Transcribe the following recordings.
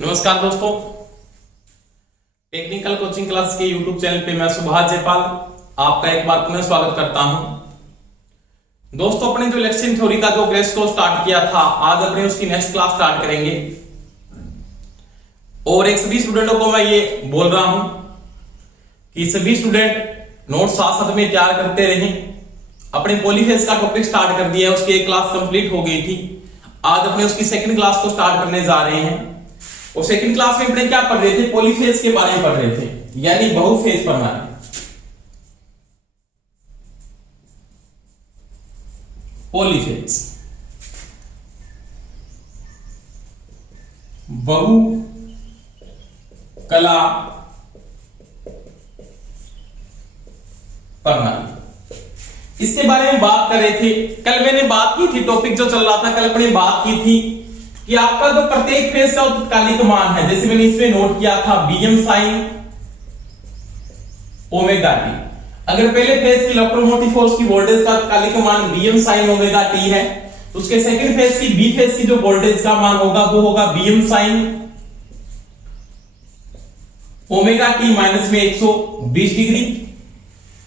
नमस्कार दोस्तों, technical coaching class के यूट्यूब चैनल पे मैं सुभाष जयपाल आपका एक बार पुनः स्वागत करता हूं। दोस्तों, अपने जो इलेक्शन थ्योरी का जो क्लास को स्टार्ट किया था, आज अपने उसकी नेक्स्ट क्लास स्टार्ट करेंगे। और एक सभी स्टूडेंटों को मैं ये बोल रहा हूं कि सभी स्टूडेंट नोट साथ साथ में तैयार करते रहें। अपने पॉलीफेज का टॉपिक स्टार्ट कर दिया है, उसकी एक क्लास कंप्लीट हो गई थी। आज अपने उसकी सेकंड क्लास को स्टार्ट करने जा रहे हैं। और सेकंड क्लास में अपने क्या पढ़ रहे थे? पॉलीफेज के बारे में पढ़ रहे थे, यानी बहुफेज प्रणाली। पॉलीफेज, बहु कला प्रणाली, इसके बारे में बात कर रहे थे। कल मैंने बात की थी, टॉपिक जो चल रहा था कल अपने बात की थी कि आपका जो प्रत्येक फेज का तात्कालिक मान है, जैसे मैंने इसमें नोट किया था Bm sin ओमेगा टी। अगर पहले फेज की इलेक्ट्रोमोटिव फोर्स की वोल्टेज का तात्कालिक मान Bm sin ओमेगा टी है, तो उसके सेकंड फेज की बी फेज की जो वोल्टेज का मान होगा वो होगा Bm sin omega T minus में 120 डिग्री।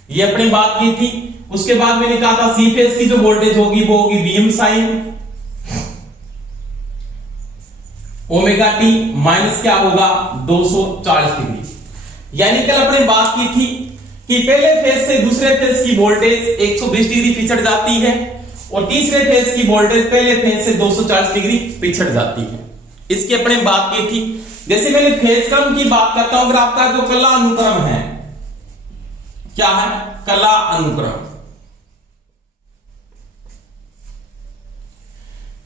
ये अपने बात की थी। उसके बाद मैंने कहा था सी फेज की जो वोल्टेज होगी वो होगी Bm sin omega T minus क्या होगा 240 डिग्री। यानी कल अपने बात की थी कि पहले फेज से दूसरे फेज की वोल्टेज 120 डिग्री पिछड़ जाती है और तीसरे फेज की वोल्टेज पहले फेज से 240 डिग्री पिछड़ जाती है। इसकी अपने बात की थी। जैसे मैंने फेज क्रम की बात करता हूं, अगर आपका जो कला अनुक्रम है, क्या है? कला अनुक्रम,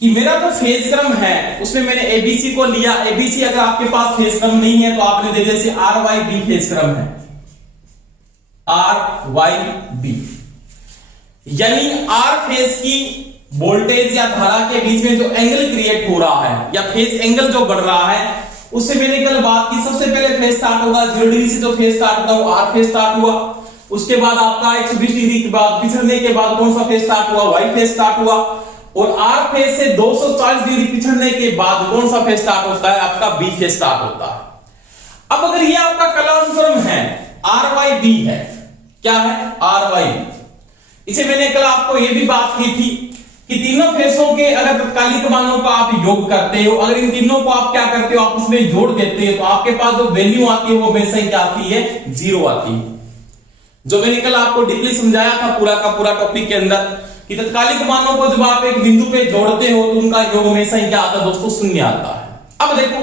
कि मेरा जो फेज क्रम है उसमें मैंने एबीसी को लिया। एबीसी अगर आपके पास फेज क्रम नहीं है तो आपने दे जैसे आर वाई बी फेज क्रम है, आर वाई बी, यानी आर फेज की वोल्टेज या धारा के बीच में जो एंगल क्रिएट हो रहा है या फेज एंगल जो बढ़ रहा है, उससे मैंने कल बात की। सबसे पहले फेज स्टार्ट होगा 0 डिग्री से, जो फेज स्टार्ट होगा वो आर फेज स्टार्ट हुआ। उसके बाद आपका 120 डिग्री के बाद पिछड़ने के बाद कौन सा फेज स्टार्ट हुआ? वाई फेज स्टार्ट हुआ। और आर फेज से 240 डिग्री पिछड़ने के बाद कौन सा फेज स्टार्ट होता है? आपका बी फेज स्टार्ट होता है। अब अगर ये आपका कला अनुक्रम है, आर वाई बी है, क्या है? R Y B. इसे मैंने कल आपको ये भी बात की थी कि तीनों फेजों के अगर तात्कालिक मानों का आप योग करते हो, अगर इन तीनों को आप क्या करते हो, आपस में जोड़ देते हो, तो आपके पास जो वैल्यू आती है वो हमेशा क्या आती है? 0 आती है। जो मैंने कल आपको डीपली समझाया था पूरा का पूरा टॉपिक के अंदर कि तात्कालिक मानों को जब आप एक बिंदु पे जोड़ते हो तो उनका योग हमेशा क्या आता है दोस्तों? 0 आता है। अब देखो,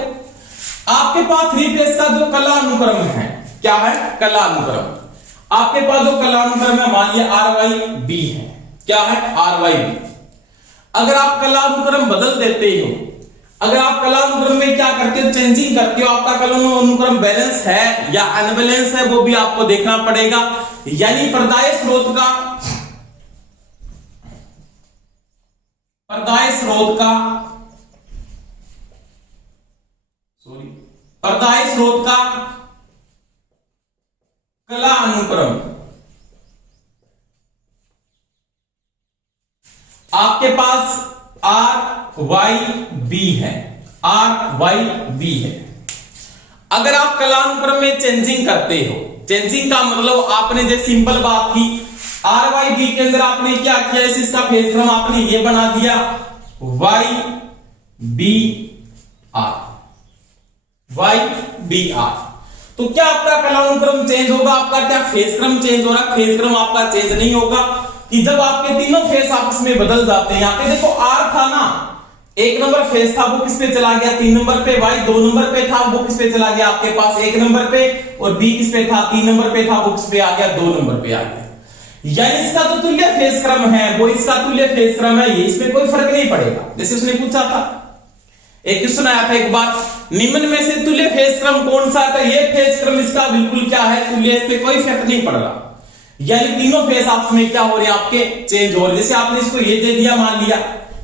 आपके पास 3 फेज का जो कला अनुक्रम है, क्या है? कला अनुक्रम। आपके पास जो कला अनुक्रम है, मान लिया आर वाई बी है, क्या है? R Y B. अगर आप कला अनुक्रम बदल देते हो, अगर आप कला अनुक्रम में क्या करते हो? चेंजिंग करते हो, आपका कला अनुक्रम बैलेंस है या अनबैलेंस है वो भी आपको देखना पड़ेगा। यानी पर्याय स्रोत का कला अनुक्रम आपके पास आर वाई बी है, आर वाई बी है। अगर आप कला अनुक्रम में चेंजिंग करते हो, चेंजिंग का मतलब आपने जो सिंपल बात की, आर वाई बी के अंदर आपने क्या किया? इसका फेज क्रम आपने ये बना दिया Y B R, Y B R. तो क्या आपका कला अनुक्रम चेंज होगा? आपका क्या फेज क्रम चेंज हो रहा है? फेज क्रम आपका चेंज नहीं होगा। कि जब आपके तीनों फेज आपस में बदल जाते हैं, यहां पे देखो आर था ना, 1 नंबर फेज था, वो किस पे चला गया? 3 नंबर पे। वाई 2 नंबर पे था, वो किस पे चला गया? आपके पास 1 नंबर पे। और बी किस पे था? 3 नंबर पे था, वो किस पे आ गया? 2 नंबर पे आ गया। यानी इसका जो तुल्य फेज क्रम है वो इसका तुल्य फेज क्रम है, ये इसमें कोई फर्क नहीं पड़ेगा। जैसे उसने पूछा था, एक क्वेश्चन आया था एक बार, निम्न में से तुल्य फेज क्रम कौन सा है? ये फेज क्रम इसका बिल्कुल क्या है? तुल्य, इस पे कोई फर्क नहीं पड़ रहा। यानी तीनों फेज आपस में क्या हो रहे हैं? आपके चेंज हो रहे। जैसे आपने इसको ये दे दिया, मान लिया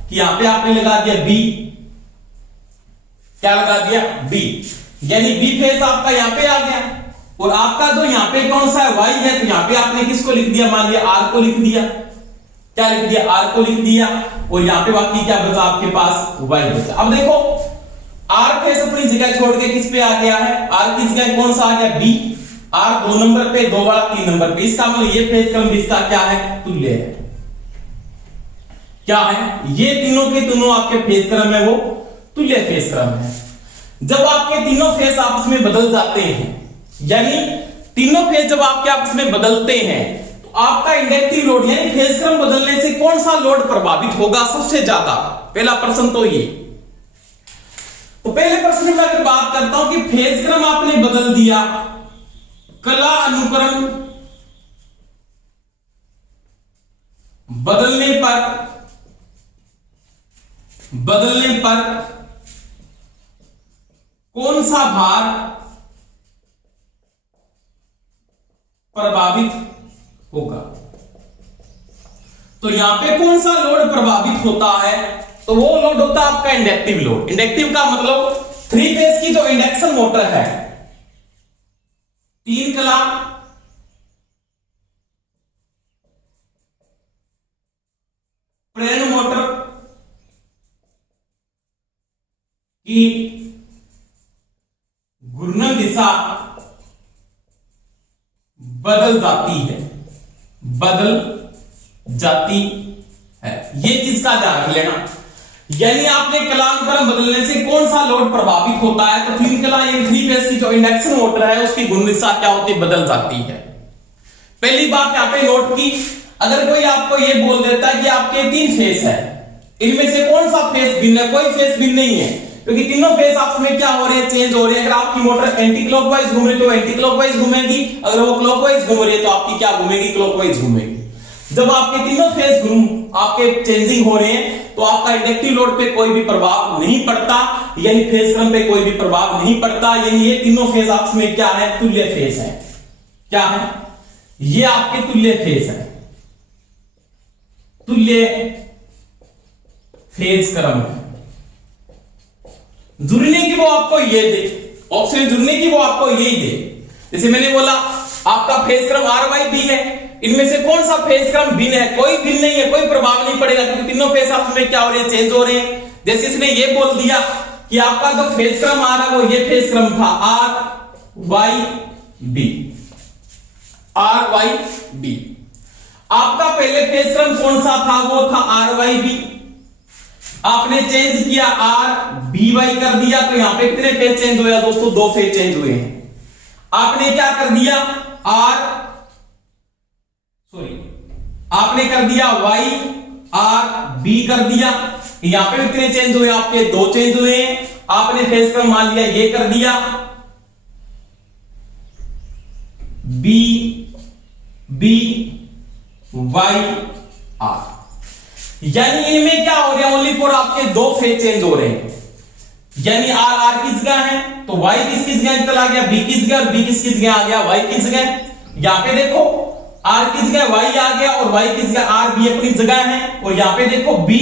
कि यहां पे आपने लगा दिया बी, क्या लगा दिया? बी, यानी बी फेज आपका यहां पे आ गया। और आपका जो यहां पे कौन सा है? वाई है, तो यहां पे आपने किसको लिख दिया? मान लिया आर को लिख दिया। क्या लिख दिया? आर को लिख दिया। और यहां पे बाकी क्या बचा आपके पास? वाई बचा। अब देखो आर फेस अपनी जगह छोड़ के किस पे आ गया है, आर की जगह कौन सा आ गया, बी। आर 2 नंबर पे, 2 वाला 3 नंबर पे, इसका मतलब ये फेज क्रम भी इसका क्या है, तुल्य है। क्या है, ये तीनों के तीनों आपके फेज क्रम है वो तुल्य फेज क्रम है। जब आपके तीनों फेज आपस में बदल जाते हैं, यानी तीनों फेज जब आपके आपस में बदलते हैं, तो आपका इंडक्टिव लोड यानी फेज क्रम बदलने से कौन सा लोड प्रभावित होगा सबसे ज्यादा। पहला प्रश्न तो ये। तो पहले प्रश्न में अगर बात करता हूं कि फेज क्रम आपने बदल दिया, कला अनुक्रम बदलने पर कौन सा भार प्रभावित होगा। तो यहां पे कौन सा लोड प्रभावित होता है, तो वो लोड होता है आपका इंडक्टिव लोड। इंडक्टिव का मतलब 3 फेज की जो इंडक्शन मोटर है, 3 कला प्रेरण मोटर की घूर्णन दिशा बदल जाती है। ये चीज का ध्यान रख लेना। यानी आपने कलानुक्रम बदलने से कौन सा लोड प्रभावित होता है, तो 3 कला यानी 3 फेज की जो इंडक्शन मोटर है उसकी घूर्णन दिशा क्या होती है, बदल जाती है। पहली बात यहां पे नोट की, अगर कोई आपको ये बोल देता है कि आपके 3 फेज है, इनमें से कौन सा फेज भिन्न है, कोई फेज भिन्न नहीं है, क्योंकि तीनों फेज आपस में क्या हो रहे हैं, चेंज हो रहे हैं। अगर आपकी मोटर एंटी क्लॉकवाइज घूम रही है तो एंटी क्लॉकवाइज घूमेगी, अगर वो क्लॉकवाइज घूम रही है तो आपकी क्या घूमेगी, क्लॉकवाइज घूमेगी। जब आपके तीनों फेज आपके चेंजिंग हो रहे हैं तो आपका इंडक्टिव लोड पे कोई भी प्रभाव नहीं पड़ता, यानी फेज क्रम पे कोई भी प्रभाव नहीं पड़ता। यानी ये तीनों फेज आपस में क्या है, तुल्य फेज है। क्या है, ये आपके तुल्य फेज है, तुल्य फेज क्रम है। जुड़ने की वो आपको ये दे, ऑप्शन जुड़ने की वो आपको यही दे। जैसे मैंने बोला आपका फेज क्रम आर वाई बी है, इनमें से कौन सा फेज क्रम भिन्न है, कोई भिन्न नहीं है, कोई प्रभाव नहीं पड़ेगा, क्योंकि तीनों फेज आपस में क्या हो रहे हैं, चेंज हो रहे हैं। जैसे इसने ये बोल दिया कि आपका जो फेज क्रम आ रहा है वो ये फेज क्रम था R Y B, R Y B. आपका पहले फेज क्रम कौन सा था, वो था आर वाई बी। आपने चेंज किया आर बी वाई कर दिया, तो यहां पे कितने फेज चेंज हुए दोस्तों, 2 फेज चेंज हुए हैं। आपने क्या कर दिया, आपने कर दिया वाई आर बी कर दिया, यहां पे कितने चेंज हुए आपके, 2 चेंज हुए हैं। आपने फेज क्रम मान लिया ये कर दिया बी बी वाई आर, यानी इनमें क्या हो गया, ओनली फॉर आपके 2 फेज चेंज हो रहे हैं। यानी आर आर की जगह है तो वाई किसकी जगह चला गया, बी की जगह, और बी किसकी जगह आ गया, वाई की जगह। यहां पे देखो आर की जगह वाई आ गया और वाई की जगह आर बी अपनी जगह है, और यहां पे देखो बी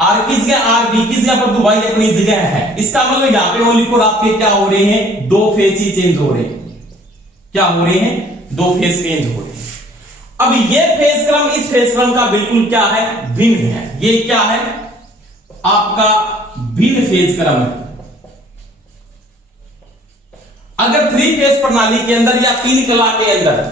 आर की जगह आर बी की जगह पर तो वाई अपनी जगह है। इसका मतलब यहां पे ओनली फॉर आपके क्या हो रहे हैं, 2 फेज ही चेंज हो रहे हैं। क्या हो रहे हैं, 2 फेज चेंज हो रहे हैं। अब ये फेज क्रम इस फेज क्रम का बिल्कुल क्या है, भिन्न है। ये क्या है, आपका भिन्न फेज क्रम है। अगर 3 फेज प्रणाली के अंदर या 3 कला के अंदर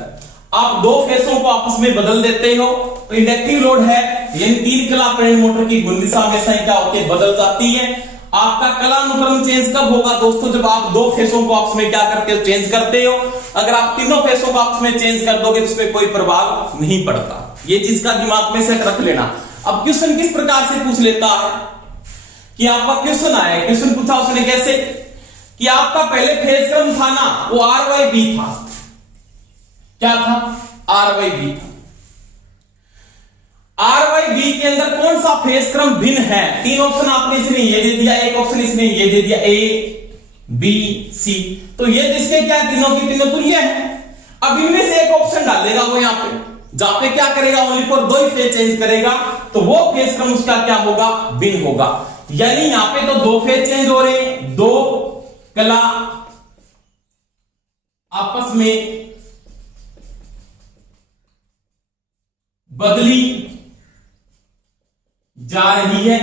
आप 2 फेसों को आपस में बदल देते हो तो इंडक्टिव लोड है, यानी 3 कला प्रेरण मोटर की घूर्णन दिशा हमेशा क्या होती है, बदल जाती है। आपका कलानुक्रम चेंज कब होगा दोस्तों, जब आप 2 फेसों को आपस में क्या करते हो, चेंज करते हो। अगर आप तीनों फेसों को आपस में चेंज कर दोगे तो उसमें कोई प्रभाव नहीं पड़ता। ये चीज का दिमाग में सेट रख लेना। अब क्वेश्चन किस प्रकार से पूछ लेता है कि आपका क्वेश्चन आया, क्वेश्चन पूछा उसने कैसे कि आपका पहले फेज क्रम था ना, वो आर वाई बी था। क्या था, आर वाई बी था। आर वाई बी के अंदर कौन सा फेज क्रम भिन्न है, 3 ऑप्शन आपने इसने ये दे दिया, एक ऑप्शन इसने ये दे दिया, ए बी सी। तो ये जिसके क्या तीनों की तीनों तुल्य है। अब इनमें से एक ऑप्शन डालेगा वो यहां पे, जहां पे क्या करेगा, only for 2 he phase change करेगा, तो वो फेज क्रम उसका क्या होगा, भिन्न होगा। यानी यहां पे तो 2 फेज चेंज हो रहे हैं, 2 कला आपस में बदली जा रही है।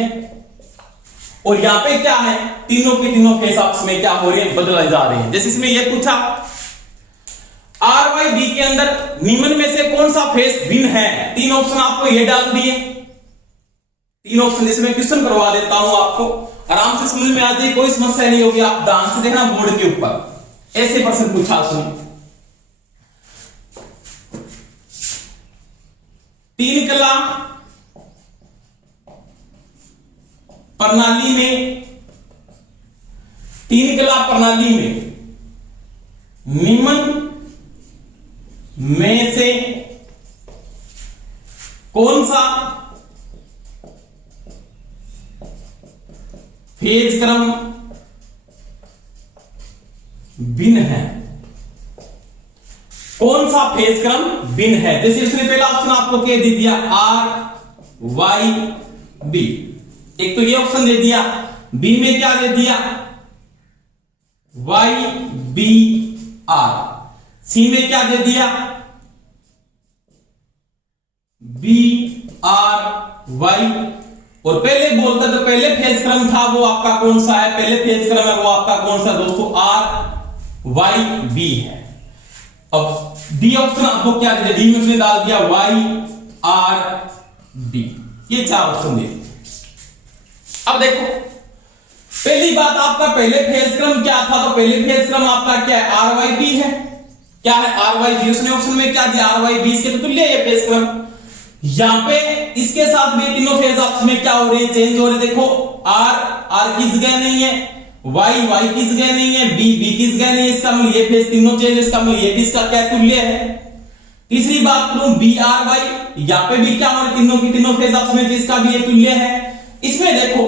और यहां पे क्या है, तीनों के तीनों फेस आपस में क्या हो रहे हैं, बदल जा रहे हैं। जैसे इसमें यह पूछा आर वाई बी के अंदर निम्न में से कौन सा फेस भिन्न है, तीन ऑप्शन आपको ये डाल दिए, तीन ऑप्शन। जैसे मैं क्वेश्चन करवा देता हूं आपको, आराम से समझ में आ जाए, कोई समस्या नहीं होगी। आप ध्यान से देखना बोर्ड के ऊपर ऐसे प्रश्न पूछा, सुनिए। तीन कला प्रणाली में, तीन कला प्रणाली में निम्न में से कौन सा फेज क्रम भिन्न है, कौन सा फेज क्रम भिन्न है। जैसे उसने पहला ऑप्शन आपको क्या दे दिया, आर वाई बी, एक तो ये ऑप्शन दे दिया, बी में क्या दे दिया, वाई बी आर, सी में क्या दे दिया, बी आर वाई। और पहले बोलता तो पहले फेज क्रम था वो आपका कौन सा है, पहले फेज क्रम है वो आपका कौन सा दोस्तों, आर वाई बी है। अब डी ऑप्शन आपको क्या दे दिया, डी में उसने डाल दिया वाई आर बी, ये चार ऑप्शन दे। अब देखो पहली बात, आपका पहले फेज क्रम क्या था, तो पहले फेज क्रम आपका क्या है, आर वाई बी है। क्या है, आर वाई बी। उसने ऑप्शन में क्या दिया, आर वाई बी, इसके तो तुल्य है फेज क्रम। यहां पे इसके साथ भी तीनों फेज आपस में क्या हो रहे हैं, चेंज हो रहे हैं। देखो आर की जगह नहीं है, वाई की जगह नहीं है, बी की जगह नहीं है, इसका मतलब ये फेज तीनों चेंज, इसका मतलब ये भी इसका क्या तुल्य है। तीसरी बात करूं, बी आर वाई, यहां पे भी क्या हो रहा है, तीनों की तीनों फेज आपस में, इसका भी ये तुल्य है। इसमें देखो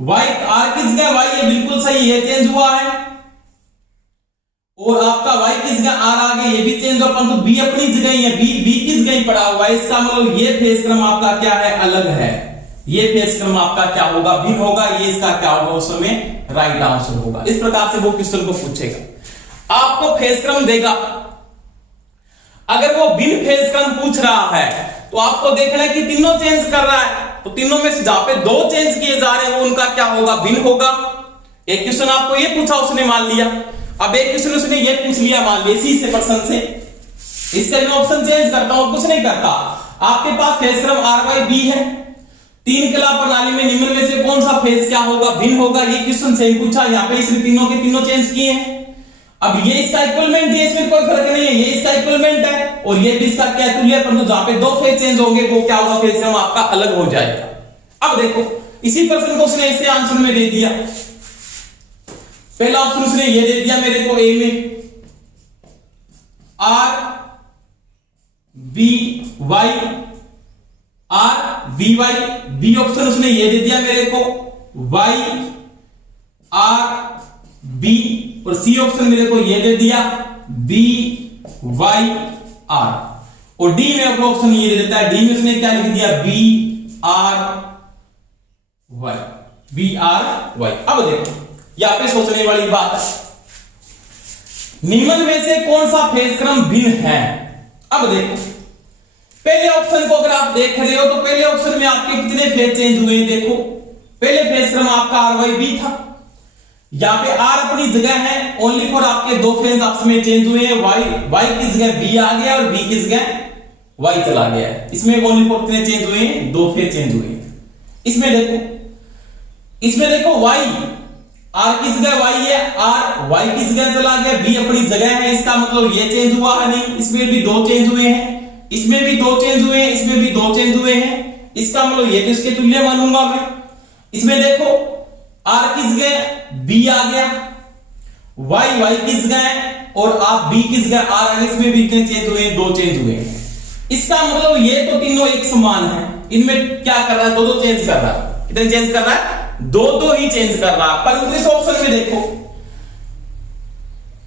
वाई आर की जगह वाई है, बिल्कुल सही, ये चेंज हुआ है, और आपका वाई की जगह आर आ गया, ये भी चेंज हुआ, परंतु बी अपनी जगह ही है, बी की जगह ही पड़ा हुआ है। इसका मतलब ये फेज क्रम आपका क्या है, अलग है, ये फेज क्रम आपका क्या होगा, भिन्न होगा, ये इसका क्या होगा, उस समय राइट आंसर होगा। इस प्रकार से वो क्वेश्चन को पूछेगा, आपको फेज क्रम देगा। अगर वो भिन्न फेज क्रम पूछ रहा है तो आपको देखना है कि तीनों चेंज कर रहा है, तो तीनों में से जहां पे दो चेंज किए जा रहे हैं वो उनका क्या होगा, भिन्न होगा। एक क्वेश्चन आपको ये पूछा, उसने मान लिया। अब एक क्वेश्चन उसने ये पूछ लिया, मान लिया इसी से पर्सन से, इसका मैं ऑप्शन चेंज करता हूं, कुछ नहीं करता। आपके पास फेज क्रम आर वाई बी है, तीन कला प्रणाली में निम्न में से कौन सा फेज क्या होगा, भिन्न होगा। ये क्वेश्चन सेम पूछा, यहाँ पे इसने तीनों के तीनों चेंज किए हैं। अब ये इसका इक्वलमेंट है, इसमें कोई फर्क नहीं है, ये इसका इक्वलमेंट है और ये भी इसका क्या तुल्य है, परंतु जहां पे दो फेज चेंज होंगे वो क्या होगा, फेज क्रम आपका अलग हो जाएगा। अब देखो इसी प्रश्न को उसने इसे आंसर में दे दिया। पहला ऑप्शन उसने ये दे दिया मेरे को, ए में R B Y, R B Y. B option उसने ये दे दिया मेरे को, वाई आर बी, और सी ऑप्शन मेरे को ये दे दिया, बी वाई आर। और डी में आपको ऑप्शन ये दे देता है, डी में उसने क्या लिख दिया, B R Y, B R Y. अब देखो यहां पे सोचने वाली बात है, निम्न में से कौन सा फेज क्रम भिन्न है। अब देखो पहले ऑप्शन को अगर आप देख रहे हो तो पहले ऑप्शन में आपके कितने फेज चेंज हुए हैं। देखो पहले फेज क्रम आपका आर वाई बी था, यहां पे आर अपनी जगह है, ओनली फॉर आपके दो फेज आपस में चेंज हुए हैं, वाई की जगह बी आ गया और बी की जगह वाई चला गया है। इसमें ओनली फॉर कितने चेंज हुए हैं, दो फेज चेंज हुए हैं। इसमें देखो वाई आर की जगह वाई है, आर वाई की जगह चला गया, बी अपनी जगह है, इसका मतलब ये चेंज हुआ है नहीं। इसमें भी दो चेंज हुए हैं, इसमें भी दो चेंज हुए हैं, इसमें भी दो चेंज हुए हैं, इसका मतलब ये इसके तुल्य मानूंगा मैं। इसमें देखो आर की जगह बी आ गया, वाई की जगह है और आप बी की जगह आर आ गया, इसमें भी कितने चेंज हुए हैं, दो चेंज हुए हैं। इसका मतलब ये तो तीनों एक समान है, इनमें क्या कर रहा है, दो चेंज कर रहा है। कितने चेंज कर रहा है, दो ही चेंज कर रहा है। परंतु इस ऑप्शन में देखो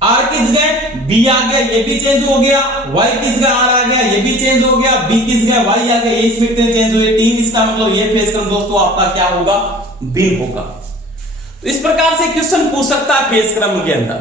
आर की जगह बी आ गया, ये भी चेंज हो गया, वाई की जगह आर आ गया, ये भी चेंज हो गया, बी की जगह वाई आ गया, ये इसमें कितने चेंज हुए, तीन। इसका मतलब ये फेज क्रम दोस्तों आपका क्या होगा, भिन्न होगा। तो इस प्रकार से क्वेश्चन पूछ सकता है फेज क्रम के अंदर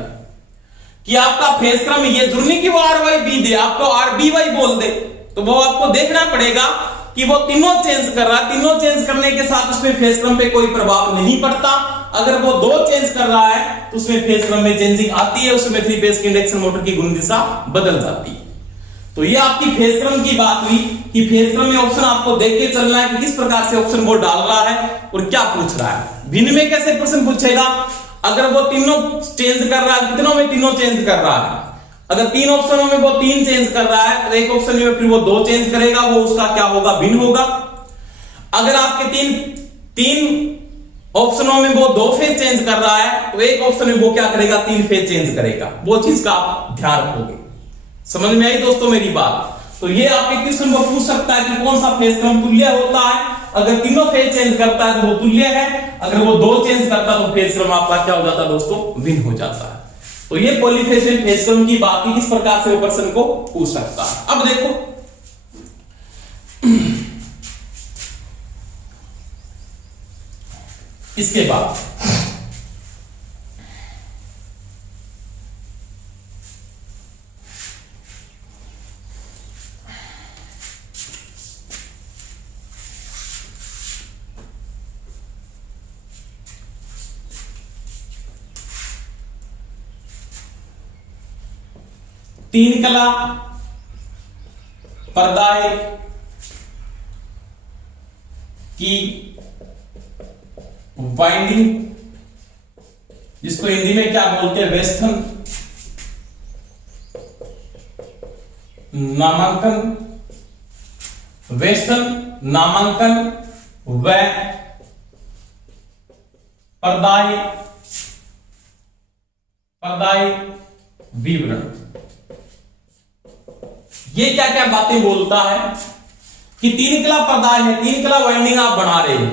कि आपका फेज क्रम ये जरूरी कि वो आर वाई बी दे, आपको आर बी वाई बोल दे, तो वो आपको देखना पड़ेगा कि वो तीनों चेंज कर रहा है, तीनों चेंज करने के साथ उसमें फेज क्रम पे कोई प्रभाव नहीं पड़ता। अगर वो दो चेंज कर रहा है तो उसमें फेज क्रम में चेंजिंग आती है, उसमें 3 फेज की इंडक्शन मोटर की घूर्णन दिशा बदल जाती है। तो ये आपकी फेज क्रम की बात हुई कि फेज क्रम में ऑप्शन आपको देख के चलना है कि किस प्रकार से ऑप्शन वो डाल रहा है और क्या पूछ रहा है। भिन्न में कैसे प्रश्न पूछेगा, अगर वो तीनों चेंज कर रहा है, कितनों में तीनों चेंज कर रहा है, अगर 3 ऑप्शनों में वो 3 चेंज कर रहा है तो एक ऑप्शन में फिर वो 2 चेंज करेगा, वो उसका क्या होगा, भिन्न होगा। अगर आपके तीन ऑप्शनों में वो 2 फेज चेंज कर रहा है तो एक ऑप्शन में वो क्या करेगा, 3 फेज चेंज करेगा। वो चीज का आप ध्यान रखोगे। समझ में आई दोस्तों मेरी बात। तो ये आपके क्वेश्चन को पूछ सकता है कि कौन सा फेज क्रम तुल्य होता है। अगर तीनों फेज चेंज करता है तो वो तुल्य है, अगर वो 2 चेंज करता है तो फेज क्रम आपका क्या हो जाता है दोस्तों, भिन्न हो जाता है। तो ये पॉलीफेज में फेज क्रम की बात की किस प्रकार से वो प्रश्न को पूछ सकता है। अब देखो इसके बाद तीन कला पर्दाए की वाइंडिंग, जिसको हिंदी में क्या बोलते हैं, वेस्टर्न नामांकन, वेस्टर्न नामांकन व पर्दाए विवरण। ये क्या क्या बातें बोलता है कि 3 कला पर्दाएं है, 3 कला वाइंडिंग आप बना रहे हो,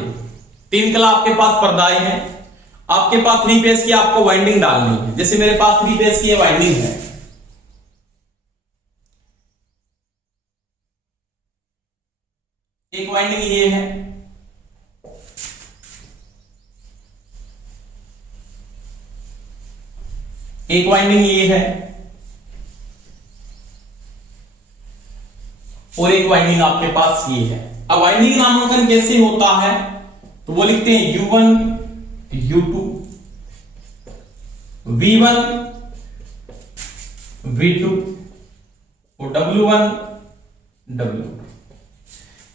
3 कला आपके पास पर्दाएं हैं, आपके पास 3 फेज की आपको वाइंडिंग डालनी है। जैसे मेरे पास 3 फेज की वाइंडिंग है, एक वाइंडिंग ये है, एक वाइंडिंग ये है और एक वाइंडिंग आपके पास ये है। अब वाइंडिंग नामांकन कैसे होता है तो वो लिखते हैं U1 U2 V1 V2 और W1 W2।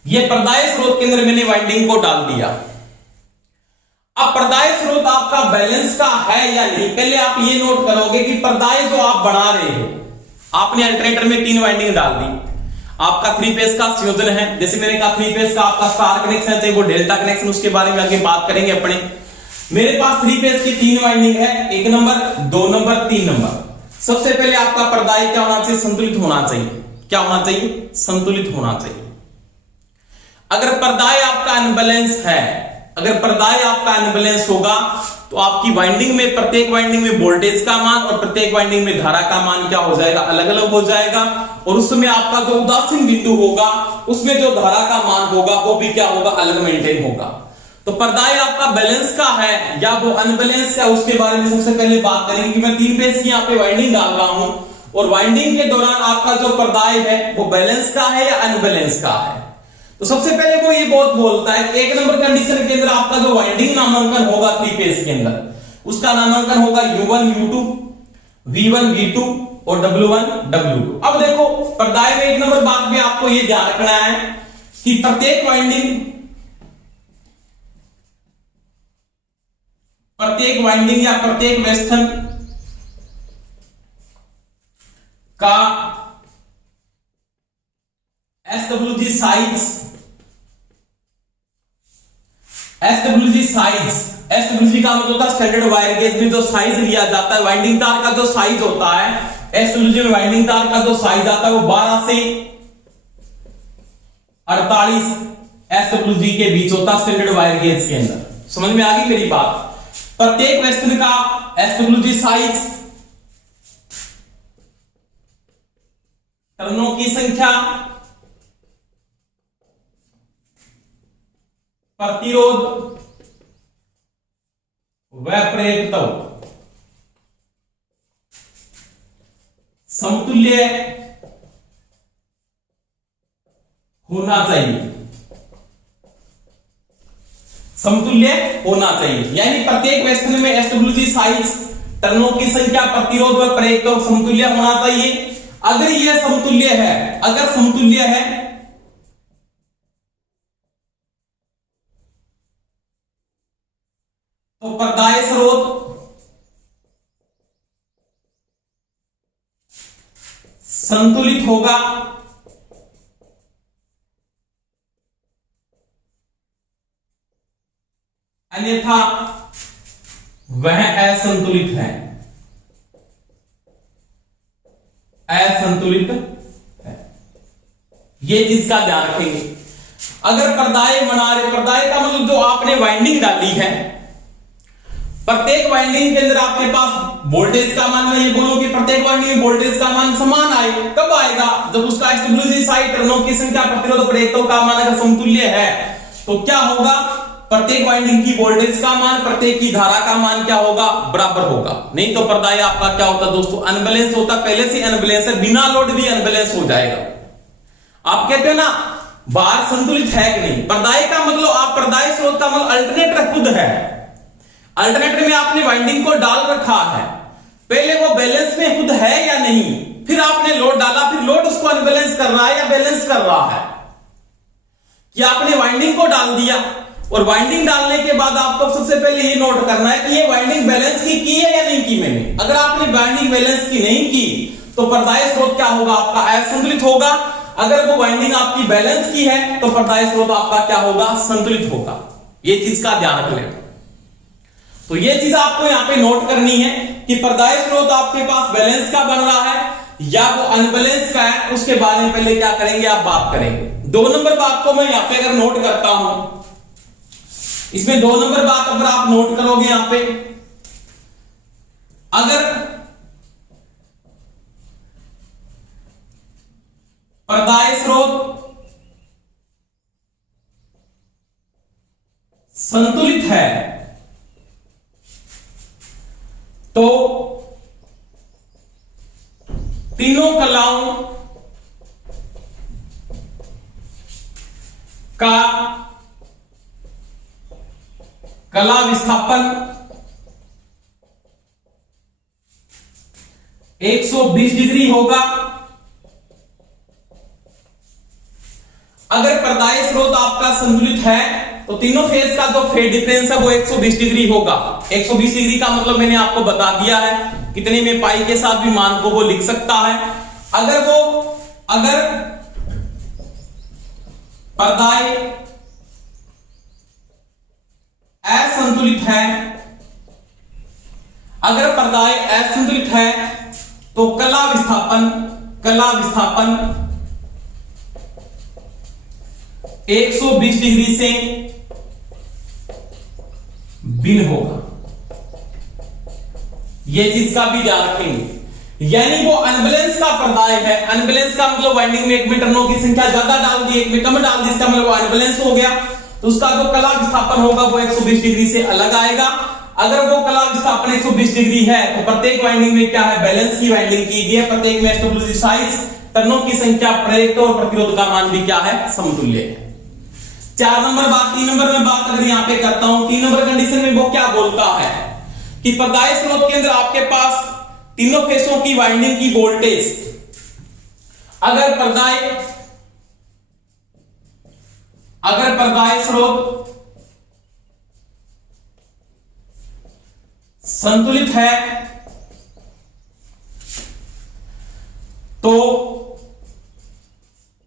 ये पर्दाय स्रोत के अंदर मैंने वाइंडिंग को डाल दिया। अब पर्दाय स्रोत आपका बैलेंस का है या नहीं, पहले आप ये नोट करोगे कि पर्दाय जो आप बना रहे हो, आपने अल्टरनेटर में 3 वाइंडिंग डाल दी, आपका 3 फेज का संयोजन है। जैसे मैंने कहा 3 फेज का आपका स्टार कनेक्शन है, चाहे वो डेल्टा कनेक्शन, उसके बारे में आगे बात करेंगे अपने। मेरे पास 3 फेज की 3 वाइंडिंग है, 1 नंबर 2 नंबर 3 नंबर। सबसे पहले आपका पर्दाय क्या होना चाहिए, संतुलित होना चाहिए। क्या होना चाहिए, संतुलित होना चाहिए। अगर पर्दाय आपका अनबैलेंस है, अगर पर्दाय आपका अनबैलेंस होगा तो आपकी वाइंडिंग में, प्रत्येक वाइंडिंग में वोल्टेज का मान और प्रत्येक वाइंडिंग में धारा का मान क्या हो जाएगा, अलग अलग हो जाएगा। और उसमें आपका जो उदासीन बिंदु होगा उसमें जो धारा का मान होगा वो भी क्या होगा, अलग मेंटेन होगा। तो पर्दाय आपका बैलेंस का है या वो अनबैलेंस है, उसके बारे में सबसे पहले बात करेंगे कि मैं 3 फेज की यहाँ पे वाइंडिंग डाल रहा हूं और वाइंडिंग के दौरान आपका जो पर्दाय है वो बैलेंस का है या अनबैलेंस का है। तो सबसे पहले वो ये बहुत बोलता है कि 1 नंबर कंडीशन के अंदर आपका जो वाइंडिंग नामांकन होगा 3 फेज के अंदर, उसका नामांकन होगा U1 U2 V1 V2 और W1 W2। अब देखो पर्दाय में 1 नंबर बात में आपको ये ध्यान रखना है कि प्रत्येक वाइंडिंग या प्रत्येक वेस्टर्न का SWG size, SWG size, SWG का मतलब होता है स्टैंडर्ड वायर गेज में जो साइज लिया जाता है, वाइंडिंग तार का जो साइज होता है, SWG में वाइंडिंग तार का जो साइज आता है वो 12 से 48 SWG के बीच होता है स्टैंडर्ड वायर गेज के अंदर। समझ में आ गई मेरी बात। प्रत्येक वेस्टर्न का SWG साइज, टर्नों की संख्या, प्रतिरोध व प्रेरितता समतुल्य होना चाहिए। समतुल्य होना चाहिए, यानी प्रत्येक वेस्टर्न में एसडब्ल्यूजी साइज, टर्नों की संख्या, प्रतिरोध व प्रेरकत्व तो समतुल्य होना चाहिए। अगर यह समतुल्य है, अगर समतुल्य है तो प्रदाय स्रोत संतुलित होगा, अन्यथा वह असंतुलित है, असंतुलित है। ये चीज का ध्यान रखेंगे। अगर पर्दाए बना रहे, पर्दाए का मतलब जो आपने वाइंडिंग डाली है, प्रत्येक वाइंडिंग के अंदर आपके पास वोल्टेज का मान, मैं ये बोलूं कि प्रत्येक वाइंडिंग में वोल्टेज का मान समान आए, कब आएगा? जब उसका एसडब्ल्यूजी साइड, टर्नों की संख्या, प्रतिरोध, प्रेरकत्व का मान अगर समतुल्य है तो क्या होगा? प्रत्येक वाइंडिंग की वोल्टेज का मान, प्रत्येक की धारा का मान क्या होगा? बराबर होगा। नहीं तो पर्दाए आपका क्या होता दोस्तों? अनबैलेंस होता, पहले से अनबैलेंस है, बिना लोड भी अनबैलेंस हो जाएगा। आप कहते हो ना बार संतुलित है कि नहीं, पर्दाए का मतलब, आप पर्दाए स्रोत का मतलब अल्टरनेटर खुद है। अल्टरनेटर में आपने वाइंडिंग को डाल रखा है, पहले वो बैलेंस में खुद है या नहीं, फिर आपने लोड डाला, फिर लोड उसको अनबैलेंस कर रहा है या बैलेंस कर रहा है। कि आपने वाइंडिंग को डाल दिया और वाइंडिंग डालने के बाद आपको सबसे पहले ये नोट करना है कि ये वाइंडिंग बैलेंस की है या नहीं की मैंने। अगर आपने वाइंडिंग बैलेंस की नहीं की तो पर्दाए स्रोत क्या होगा? आपका असंतुलित होगा। अगर वो वाइंडिंग आपकी बैलेंस की है तो पर्दाए स्रोत आपका क्या होगा? संतुलित होगा। ये चीज का ध्यान रख लेना। तो ये चीज आपको यहां पे नोट करनी है कि पर्दाए स्रोत आपके पास बैलेंस का बन रहा है या वो अनबैलेंस का है, उसके बारे में पहले क्या करेंगे आप बात करेंगे। 2 नंबर बात को मैं यहां पे अगर नोट करता हूं, इसमें 2 नंबर बात अगर आप नोट करोगे यहां पे, अगर पर्दाए स्रोत संतुलित है तो तीनों कलाओं का कला विस्थापन 120 डिग्री होगा। अगर पर्दाए स्रोत आपका संतुलित है तो तीनों फेज का जो फेज डिफरेंस है वो 120 डिग्री होगा। 120 डिग्री का मतलब मैंने आपको बता दिया है, कितने में पाई के साथ भी मान को वो लिख सकता है। अगर पर्दाए असंतुलित है, अगर पर्दाए असंतुलित है तो कला विस्थापन 120 डिग्री से भिन्न होगा। यह चीज का भी ध्यान रखेंगे। यानी वो अनबैलेंस का पर्दाए है, अनबैलेंस का मतलब वाइंडिंग में एक में टर्नों की संख्या ज्यादा डाल दी, एक में कम डाल दी, इसका मतलब वो अनबैलेंस हो गया, तो उसका जो कला विस्थापन होगा वो 120 डिग्री से अलग आएगा। अगर वो कला विस्थापन 120 डिग्री है तो प्रत्येक वाइंडिंग में क्या है? बैलेंस की वाइंडिंग की गई है, प्रत्येक में एसडब्ल्यूजी साइज, टर्नों की संख्या, प्रेरकत्व और प्रतिरोध का मान भी क्या है? समतुल्य है। 4 नंबर बात, 3 नंबर में बात अगर यहां पे करता हूं, 3 नंबर कंडीशन में वो क्या बोलता है कि पर्दाए स्रोत के अंदर आपके पास तीनों फेसों की वाइंडिंग की वोल्टेज, अगर पर्दाए स्रोत संतुलित है तो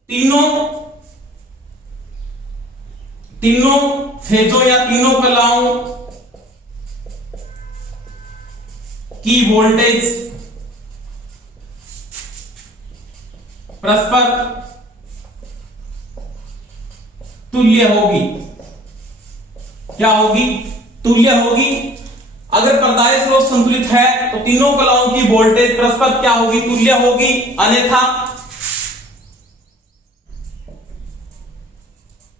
तीनों फेजों या तीनों कलाओं की वोल्टेज परस्पर तुल्य होगी। क्या होगी? तुल्य होगी। अगर पर्दाए स्रोत संतुलित है तो तीनों कलाओं की वोल्टेज परस्पर क्या होगी? तुल्य होगी।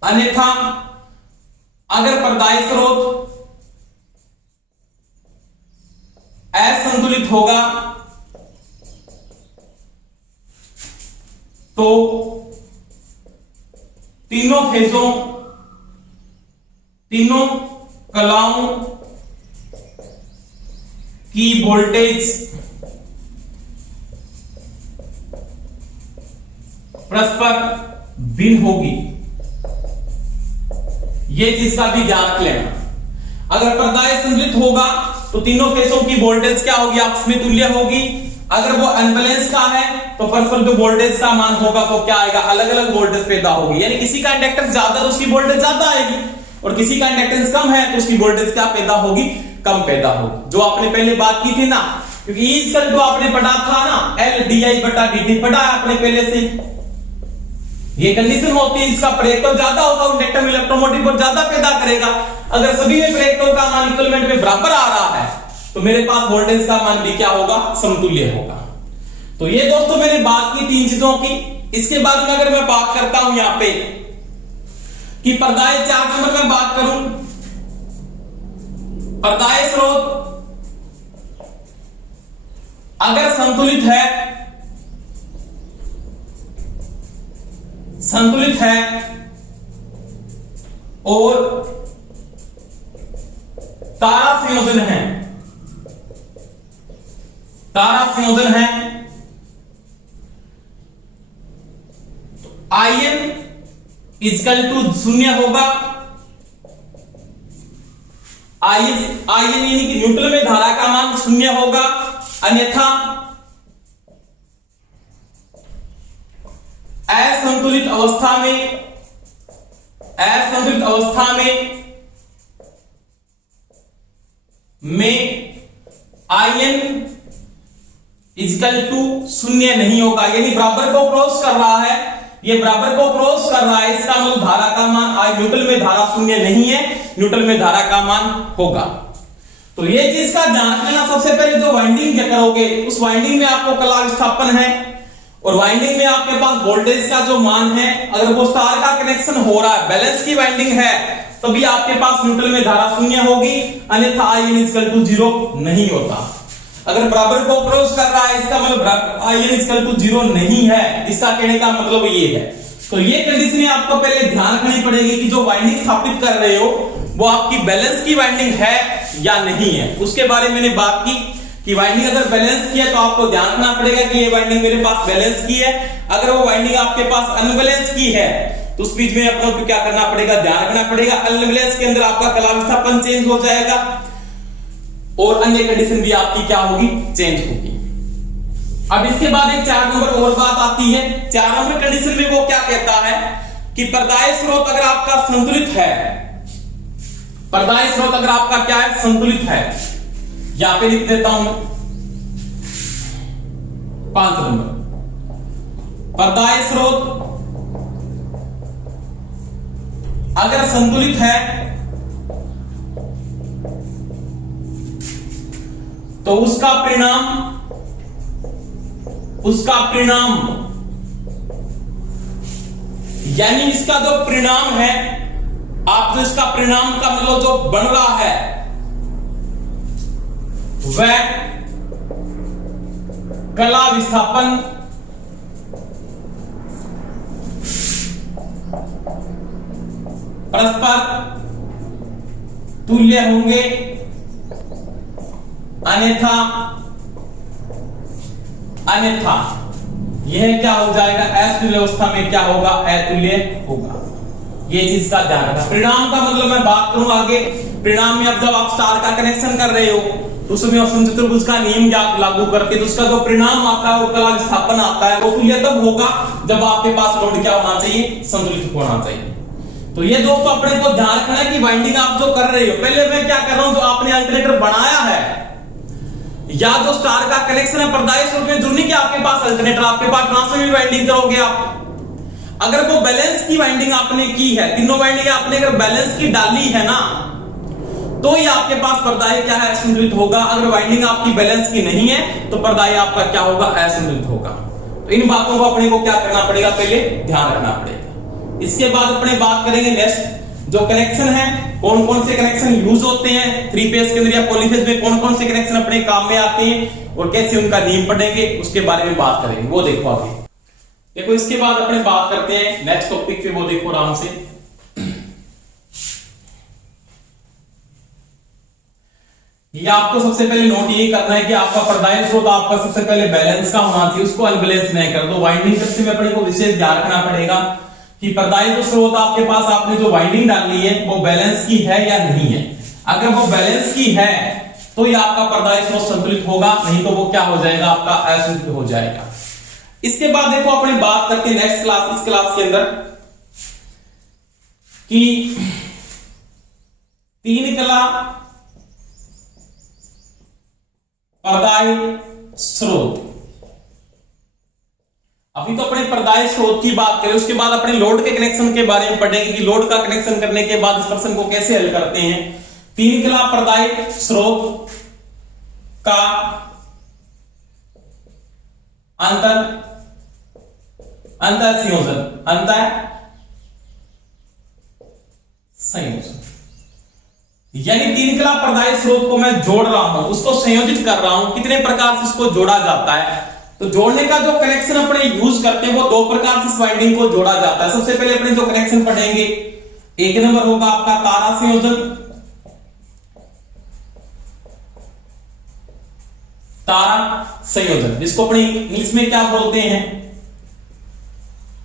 अन्यथा अगर पर्दाए स्रोत असंतुलित होगा तो तीनों फेजों तीनों कलाओं की वोल्टेज परस्पर भिन्न होगी। ये चीज का भी ध्यान रख लेना। अगर पर्दाय संतुलित होगा तो तीनों फेसों की वोल्टेज क्या होगी, आपस में तुल्य होगी। अगर वो अनबैलेंस का है तो परस्पर जो वोल्टेज का मान होगा वो क्या आएगा, अलग अलग वोल्टेज पैदा होगी। यानी किसी का इंडक्टेंस ज्यादा तो उसकी वोल्टेज ज्यादा आएगी, और किसी का इंडक्टेंस कम है तो उसकी वोल्टेज क्या पैदा होगी, कम पैदा होगी। जो आपने पहले बात की थी ना, क्योंकि इक्वल टू आपने पढ़ा था ना एल डी आई बटा डी टी, पढ़ा है आपने पहले से। ये कंडीशन होती है, इसका प्रेरकत्व ज्यादा होगा, इंडक्टर में इलेक्ट्रोमोटिव फोर्स ज्यादा पैदा करेगा। अगर सभी में प्रेरकत्व का मान इक्विवेलेंट में बराबर आ रहा है तो मेरे पास वोल्टेज का मान भी क्या होगा, समतुल्य होगा। तो ये दोस्तों मैंने बात की तीन चीजों की। इसके बाद में अगर मैं बात करता हूं यहां पे कि पर्दाय 4 नंबर में बात करूं, पर्दाय स्रोत अगर संतुलित है और तारा संयोजन है, आयन इक्वल टू 0 होगा। आयन यानी कि न्यूट्रल में धारा का मान 0 होगा, अन्यथा असंतुलित अवस्था में आयन इक्वल टू 0 नहीं होगा। यानी बराबर को क्रॉस कर रहा है, ये बराबर को क्रॉस कर रहा है, इसका मतलब धारा का मान न्यूट्रल में धारा 0 नहीं है, न्यूट्रल में धारा का मान होगा। तो ये चीज का ध्यान रखना। सबसे पहले जो वाइंडिंग करोगे उस वाइंडिंग में आपको कला विस्थापन है, और वाइंडिंग में आपके पास वोल्टेज का जो मान है, अगर वो स्टार का कनेक्शन हो रहा है, बैलेंस की वाइंडिंग है, तभी आपके पास न्यूट्रल में धारा 0 होगी, अन्यथा आयन इक्वल टू 0 नहीं होता। अगर बराबर को क्रॉस कर रहा है, इसका मतलब आयन इक्वल टू 0 नहीं है, इसका कहने का मतलब ये है। तो ये कंडीशन आपको पहले ध्यान रखनी पड़ेगी कि जो वाइंडिंग स्थापित कर रहे हो वो आपकी बैलेंस की वाइंडिंग है या नहीं है। उसके बारे में मैंने बात की कि वाइंडिंग अगर बैलेंस की है तो आपको ध्यान रखना पड़ेगा कि ये वाइंडिंग मेरे पास बैलेंस की है। अगर वो वाइंडिंग आपके पास अनबैलेंस की है तो उस बीच में अपनों को क्या करना पड़ेगा, ध्यान रखना पड़ेगा। अनबैलेंस के अंदर आपका कला विस्थापन चेंज हो जाएगा और अन्य कंडीशन भी आपकी क्या होगी, चेंज होगी। अब इसके बाद एक 4 नंबर और बात आती है। 4 नंबर कंडीशन में वो क्या कहता है कि पर्दाय स्रोत अगर आपका संतुलित है, पर्दाय स्रोत अगर आपका क्या है, संतुलित है। यहां पे लिख देता हूं मैं 5 नंबर, पर्दाय स्रोत अगर संतुलित है तो उसका परिणाम यानी इसका जो परिणाम है, आप जो इसका परिणाम का मतलब जो बन रहा है वह कला विस्थापन परस्पर तुल्य होंगे, अन्यथा यह क्या हो जाएगा, अतुल्य अवस्था में क्या होगा, अतुल्य होगा। ये चीज का ध्यान रखना। परिणाम का मतलब मैं बात करूं आगे। परिणाम में अब जब आप स्टार का कनेक्शन कर रहे हो तो उसमें असम चतुर्भुज का नियम लागू करके तो उसका जो परिणाम आता है वो कला विस्थापन आता है, वो तुल्य तब होगा जब आपके पास लोड क्या होना चाहिए, संतुलित होना चाहिए। तो ये दोस्तों अपने को ध्यान रखना है कि वाइंडिंग आप जो कर रहे हो, पहले मैं क्या कर रहा हूं, जो आपने अल्टरनेटर बनाया है या जो स्टार का कनेक्शन है पर्दाय स्रोत में जुड़ने के आपके पास अल्टरनेटर, आपके पास ट्रांसफार्मर वाइंडिंग करोगे आप। अगर वो बैलेंस की वाइंडिंग आपने की है, तीनों वाइंडिंग आपने अगर बैलेंस की डाली है ना, तो ही आपके पास पर्दाय क्या है, असंतुलित होगा। अगर वाइंडिंग आपकी बैलेंस की नहीं है तो पर्दाय आपका क्या होगा, असंतुलित होगा। तो इन बातों को अपने को क्या करना पड़ेगा, पहले ध्यान रखना पड़ेगा। इसके बाद अपने बात करेंगे नेक्स्ट जो कनेक्शन है, कौन कौन से कनेक्शन यूज होते हैं 3 फेज के अंदर या पॉलीफेज में, कौन कौन से कनेक्शन अपने काम में आते हैं और कैसे उनका नियम पढ़ेंगे, उसके बारे में बात करेंगे। वो देखो आगे देखो। इसके बाद अपने बात करते हैं नेक्स्ट टॉपिक पे, वो देखो आराम से। ये आपको सबसे पहले नोट ये करना है कि आपका प्रदायी स्रोत आपका सबसे पहले बैलेंस का होना चाहिए, उसको अनबैलेंस नहीं कर दो। वाइंडिंग करते में अपने को विशेष ध्यान रखना पड़ेगा कि प्रदायी जो स्रोत आपके पास आपने जो वाइंडिंग डाली है वो बैलेंस की है या नहीं है। अगर वो बैलेंस की है तो ये आपका प्रदायी स्रोत संतुलित होगा, नहीं तो वो क्या हो जाएगा, आपका असंतुलित हो जाएगा। इसके बाद देखो अपने बात करते हैं नेक्स्ट क्लास, इस क्लास के अंदर कि 3 कला प्रदायी स्रोत। अभी तो अपने प्रदायी स्रोत की बात करें, उसके बाद अपने लोड के कनेक्शन के बारे में पढ़ेंगे कि लोड का कनेक्शन करने के बाद इस प्रश्न को कैसे हल करते हैं। 3 कला प्रदायी स्रोत का अंतर संयोजन, यानी 3 कला प्रदायी स्रोत को मैं जोड़ रहा हूं, उसको संयोजित कर रहा हूं। कितने प्रकार से इसको जोड़ा जाता है, तो जोड़ने का जो कनेक्शन अपने यूज करते हैं वो 2 प्रकार से इस वाइंडिंग को जोड़ा जाता है। सबसे पहले अपने जो कनेक्शन पढ़ेंगे, 1 नंबर होगा आपका तारा संयोजन, जिसको अपने इंग्लिश में क्या बोलते हैं,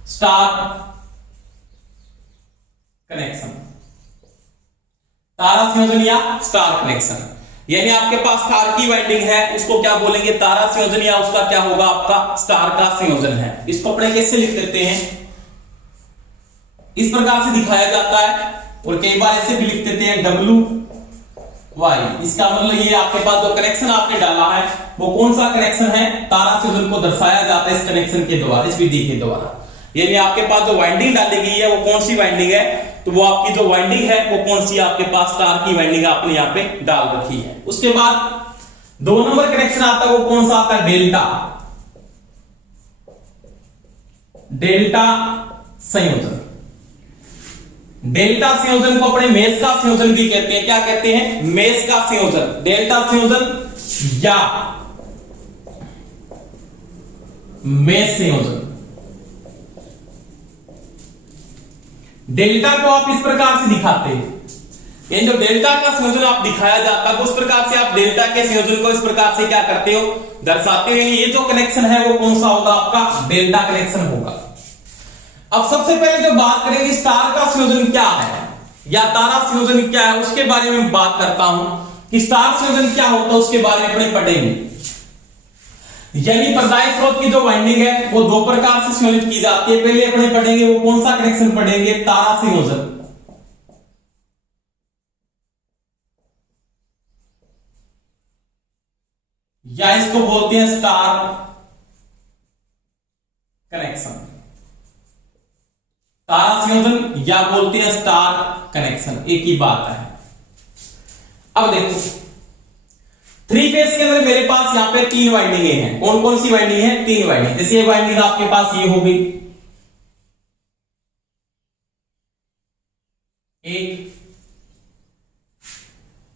स्टार कनेक्शन, तारा संयोजन या स्टार कनेक्शन। यानी आपके पास स्टार की वाइंडिंग है, उसको क्या बोलेंगे, तारा संयोजन, या उसका क्या होगा, आपका स्टार का संयोजन है। इसको अपने कैसे लिख देते हैं, इस प्रकार से दिखाया जाता है, और कई बार ऐसे भी लिख देते हैं WY। इसका मतलब ये आपके पास जो कनेक्शन आपने डाला है वो कौन सा कनेक्शन है, तारा संयोजन को दर्शाया जाता है इस कनेक्शन के द्वारा, इस विधि के द्वारा। यानी आपके पास जो वाइंडिंग डाली गई है वो कौन सी वाइंडिंग है, तो वो आपकी जो वाइंडिंग है वो कौन सी आपके पास स्टार की वाइंडिंग आपने यहां पे डाल रखी है। उसके बाद 2 नंबर कनेक्शन आता है, वो कौन सा आता है, डेल्टा संयोजन। डेल्टा संयोजन को अपने मेष का संयोजन भी कहते हैं। क्या कहते हैं, मेष का संयोजन, डेल्टा संयोजन या मेष संयोजन। डेल्टा को आप इस प्रकार से दिखाते हैं, यानी जो डेल्टा का संयोजन आप दिखाया जाता है उस प्रकार से आप डेल्टा के संयोजन को इस प्रकार से क्या करते हो, दर्शाते हो। यानी ये जो कनेक्शन है वो कौन सा होगा, आपका डेल्टा कनेक्शन होगा। अब सबसे पहले जो बात करेंगे स्टार का संयोजन क्या है या तारा संयोजन क्या है, उसके बारे में बात करता हूं कि स्टार संयोजन क्या होता है, उसके बारे में अपने पढ़ेंगे। यानी प्रदायी स्रोत की जो वाइंडिंग है वो 2 प्रकार से संयोजित की जाती है। पहले अपने पढ़ेंगे वो कौन सा कनेक्शन पढ़ेंगे, तारा संयोजन, या इसको बोलते हैं स्टार कनेक्शन। तारा संयोजन या बोलते हैं स्टार कनेक्शन, एक ही बात है। अब देखो 3 फेज के अंदर मेरे पास यहां पे 3 वाइंडिंगे हैं। कौन कौन सी वाइंडिंग है, 3 वाइंडिंग। जैसे ये वाइंडिंग आपके पास ये हो गई,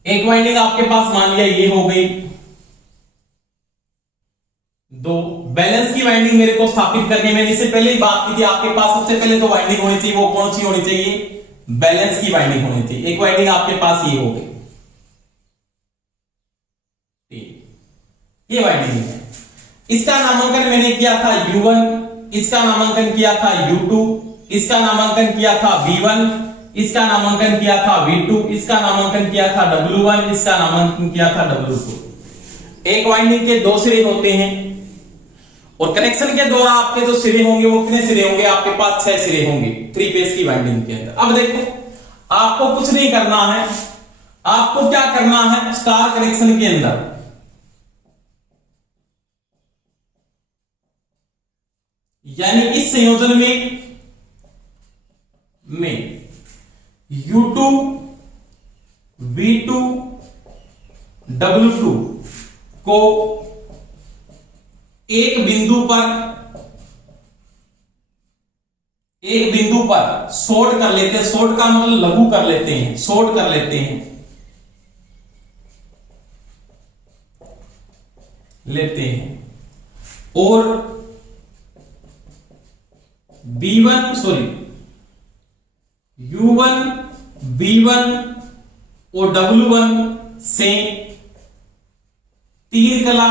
एक वाइंडिंग आपके पास मान लिया ये हो गई, 2 बैलेंस की वाइंडिंग मेरे को स्थापित करनी। मैंने इससे पहले ही बात की थी, आपके पास सबसे पहले जो वाइंडिंग होनी चाहिए वो कौन सी होनी चाहिए, बैलेंस की वाइंडिंग होनी चाहिए। एक वाइंडिंग आपके पास ये हो गई, ये वाइंडिंग है। इसका नामांकन मैंने किया था U1, इसका नामांकन किया था U2, इसका नामांकन किया था V1, इसका नामांकन किया था V2, इसका नामांकन किया था W1, इसका नामांकन किया था W2। एक वाइंडिंग के 2 सिरे होते हैं और कनेक्शन के द्वारा आपके जो सिरे होंगे वो कितने सिरे होंगे, आपके पास 6 सिरे होंगे 3 फेज की वाइंडिंग के अंदर। अब देखो आपको कुछ नहीं करना है, आपको क्या करना है, स्टार कनेक्शन के अंदर यानी इस संयोजन में U2, V2, W2 को एक बिंदु पर शॉर्ट कर लेते हैं। शॉर्ट का मतलब लघु कर लेते हैं, शॉर्ट कर लेते हैं, और U1, B1 और W1 से 3 कला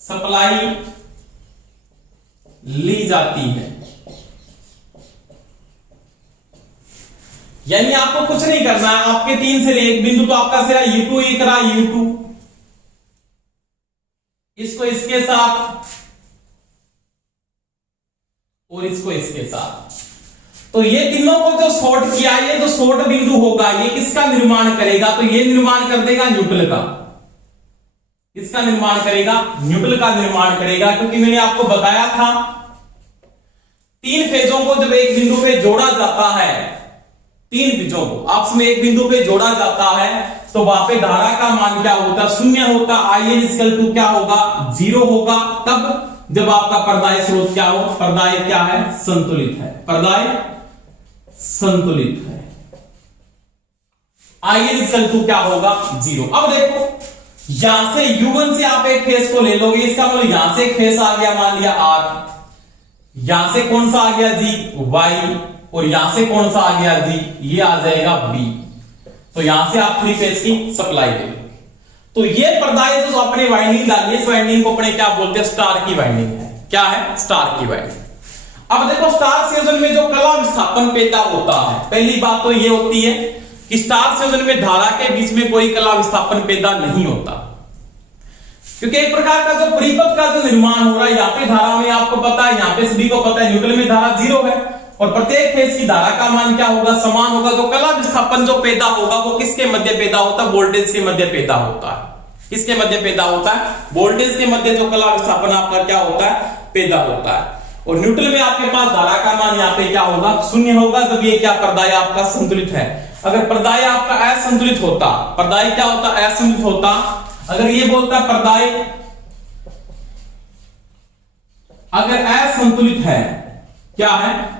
सप्लाई ली जाती है। यानी आपको कुछ नहीं करना है, आपके 3 से एक बिंदु तो आपका सिरा U2 एक रहा, U2 इसको इसके साथ और इसको इसके साथ, तो ये तीनों को जो शॉर्ट किया, ये जो शॉर्ट बिंदु होगा ये किसका निर्माण करेगा, तो ये निर्माण कर देगा न्यूट्रल का। किसका निर्माण करेगा, न्यूट्रल का निर्माण करेगा, क्योंकि मैंने आपको बताया था 3 फेजों को जब एक बिंदु पे जोड़ा जाता है, 3 बीजों को आपस में एक बिंदु पे जोड़ा जाता है, तो वहां पे धारा का मान क्या होता है, 0 होता। IN इक्वल टू क्या होगा, 0 होगा। तब जब आपका पर्दाय स्रोत क्या हो, पर्दाय क्या है, संतुलित है, पर्दाय संतुलित है। IN इक्वल टू क्या होगा, 0। अब देखो यहां से U1 से आप एक फेस को ले लोगे, इसका मतलब यहां से एक फेस आ गया, मान लिया R, यहां से कौन सा आ गया जी, Y, और यहां से कौन सा आ गया जी, ये आ जाएगा B। तो यहां से आप 3 फेस की सप्लाई दे लोगे। तो ये पर्दाय जो अपने वाइंडिंग डाली है, इस वाइंडिंग को अपने क्या बोलते हैं, स्टार की वाइंडिंग है। क्या है, स्टार की वाइंडिंग। अब देखो स्टार संयोजन में जो कला विस्थापन पैदा होता है, पहली बात तो ये होती है कि स्टार संयोजन में धारा के बीच में कोई कला विस्थापन पैदा नहीं होता, क्योंकि एक प्रकार का जो परिपथ का जो निर्माण हो रहा है, यहाँ पे धारा में आपको पता है, यहाँ पे सभी को पता है न्यूट्रल में धारा 0 है, और प्रत्येक फेज की धारा का मान क्या होगा, समान होगा। तो कला विस्थापन जो पैदा होगा वो किसके मध्य पैदा होता है, वोल्टेज के मध्य पैदा होता है। किसके मध्य पैदा होता है, वोल्टेज के मध्य जो कला विस्थापन आपका क्या होता है, पैदा होता है। और न्यूट्रल में आपके पास धारा का मान यहाँ पे क्या होगा, 0 होगा। जब ये क्या पर्दाय आपका संतुलित है। अगर पर्दाय आपका असंतुलित होता, पर्दाय क्या होता, असंतुलित होता, अगर ये बोलता पर्दाय अगर असंतुलित है, क्या है,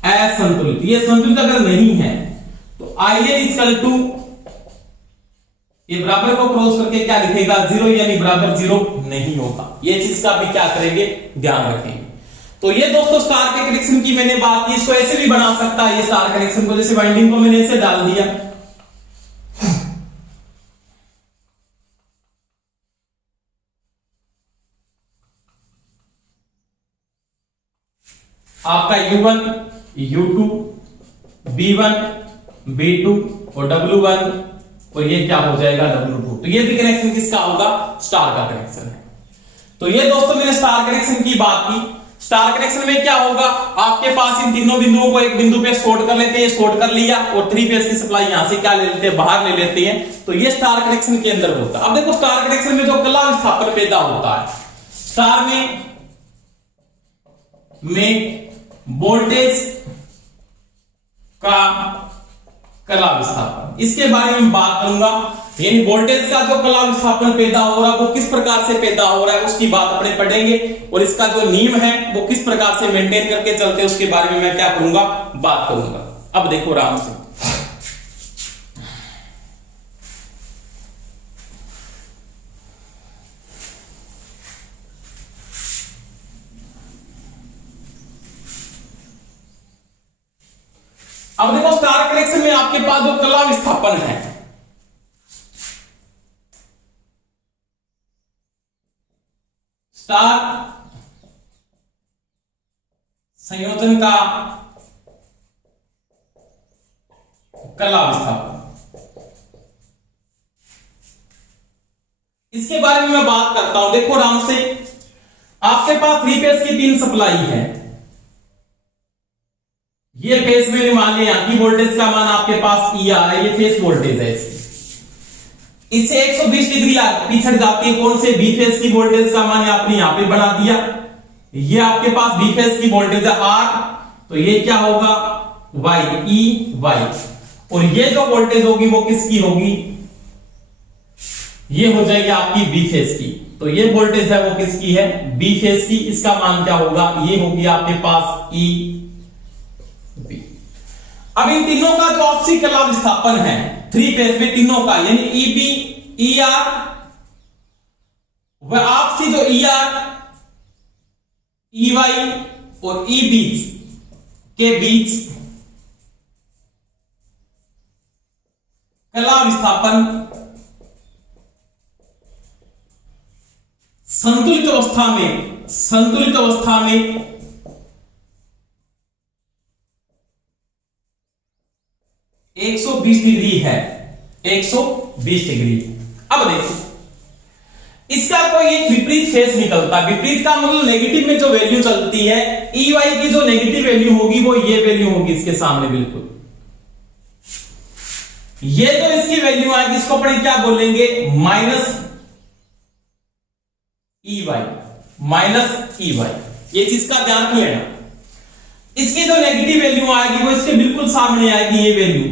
असंतुलित, ये संतुलित अगर नहीं है तो IN इक्वल टू ये बराबर को क्रॉस करके क्या लिखेगा, 0, यानी बराबर 0 नहीं होगा। ये चीज का भी क्या करेंगे, ध्यान रखेंगे। तो ये दोस्तों स्टार के कनेक्शन की मैंने बात की, इसको ऐसे भी बना सकता है, ये स्टार कनेक्शन को, जैसे वाइंडिंग को मैंने ऐसे डाल दिया, आपका U1, U2, B1, B2 और W1, और ये क्या हो जाएगा, W2। तो ये भी कनेक्शन किसका होगा, स्टार का कनेक्शन है। तो ये दोस्तों मैंने स्टार कनेक्शन की बात की। स्टार कनेक्शन में क्या होगा, आपके पास इन तीनों बिंदुओं को एक बिंदु पे शॉर्ट कर लेते हैं, शॉर्ट कर लिया, और 3 फेज की सप्लाई यहां से क्या ले लेते हैं, बाहर ले लेते हैं। तो ये स्टार कनेक्शन के अंदर होता है। अब देखो स्टार कनेक्शन में जो कला विस्थापन पैदा होता है, स्टार में वोल्टेज का कला विस्थापन, इसके बारे में बात करूंगा। यानी वोल्टेज का जो कला विस्थापन पैदा हो रहा है वो किस प्रकार से पैदा हो रहा है उसकी बात अपने पढ़ेंगे, और इसका जो नियम है वो किस प्रकार से मेंटेन करके चलते हैं उसके बारे में मैं क्या करूंगा, बात करूंगा। अब देखो आराम से, अब देखो स्टार कनेक्शन में आपके पास जो कला विस्थापन है, स्टार संयोजन का कला विस्थापन, इसके बारे में मैं बात करता हूं। देखो आराम से, आपके पास 3 फेज की 3 सप्लाई है। ये फेज में मान लिया यहां की वोल्टेज का मान आपके पास E आ रहा है, ये फेज वोल्टेज है। इससे 120 डिग्री पिछड़ जाती है, कौन से, बी फेज की वोल्टेज का मान आपने यहां पे बना दिया। ये आपके पास बी फेज की वोल्टेज है R, तो ये क्या होगा, Y, E Y, और ये जो वोल्टेज होगी वो किसकी होगी, ये हो जाएगी आपकी बी फेज की। तो ये वोल्टेज है वो किसकी है, बी फेज की। इसका मान क्या होगा, ये होगी आपके पास E B। अब इन तीनों का जो आपसी कला विस्थापन है 3 फेज में तीनों का, यानी EB, ER, वह आपसी जो ER, EY और EB के बीच कला विस्थापन संतुलित अवस्था में 120 डिग्री है, 120 डिग्री। अब देखो इसका कोई एक विपरीत फेस निकलता है। विपरीत का मतलब नेगेटिव में जो वैल्यू चलती है, ई वाई की जो नेगेटिव वैल्यू होगी वो ये वैल्यू होगी इसके सामने बिल्कुल। ये तो इसकी वैल्यू आएगी, इसको अपन क्या बोलेंगे, minus E Y, minus E Y. ये चीज का ध्यान रख लेना। इसकी जो नेगेटिव वैल्यू आएगी वो इसके बिल्कुल सामने आएगी, ये वैल्यू।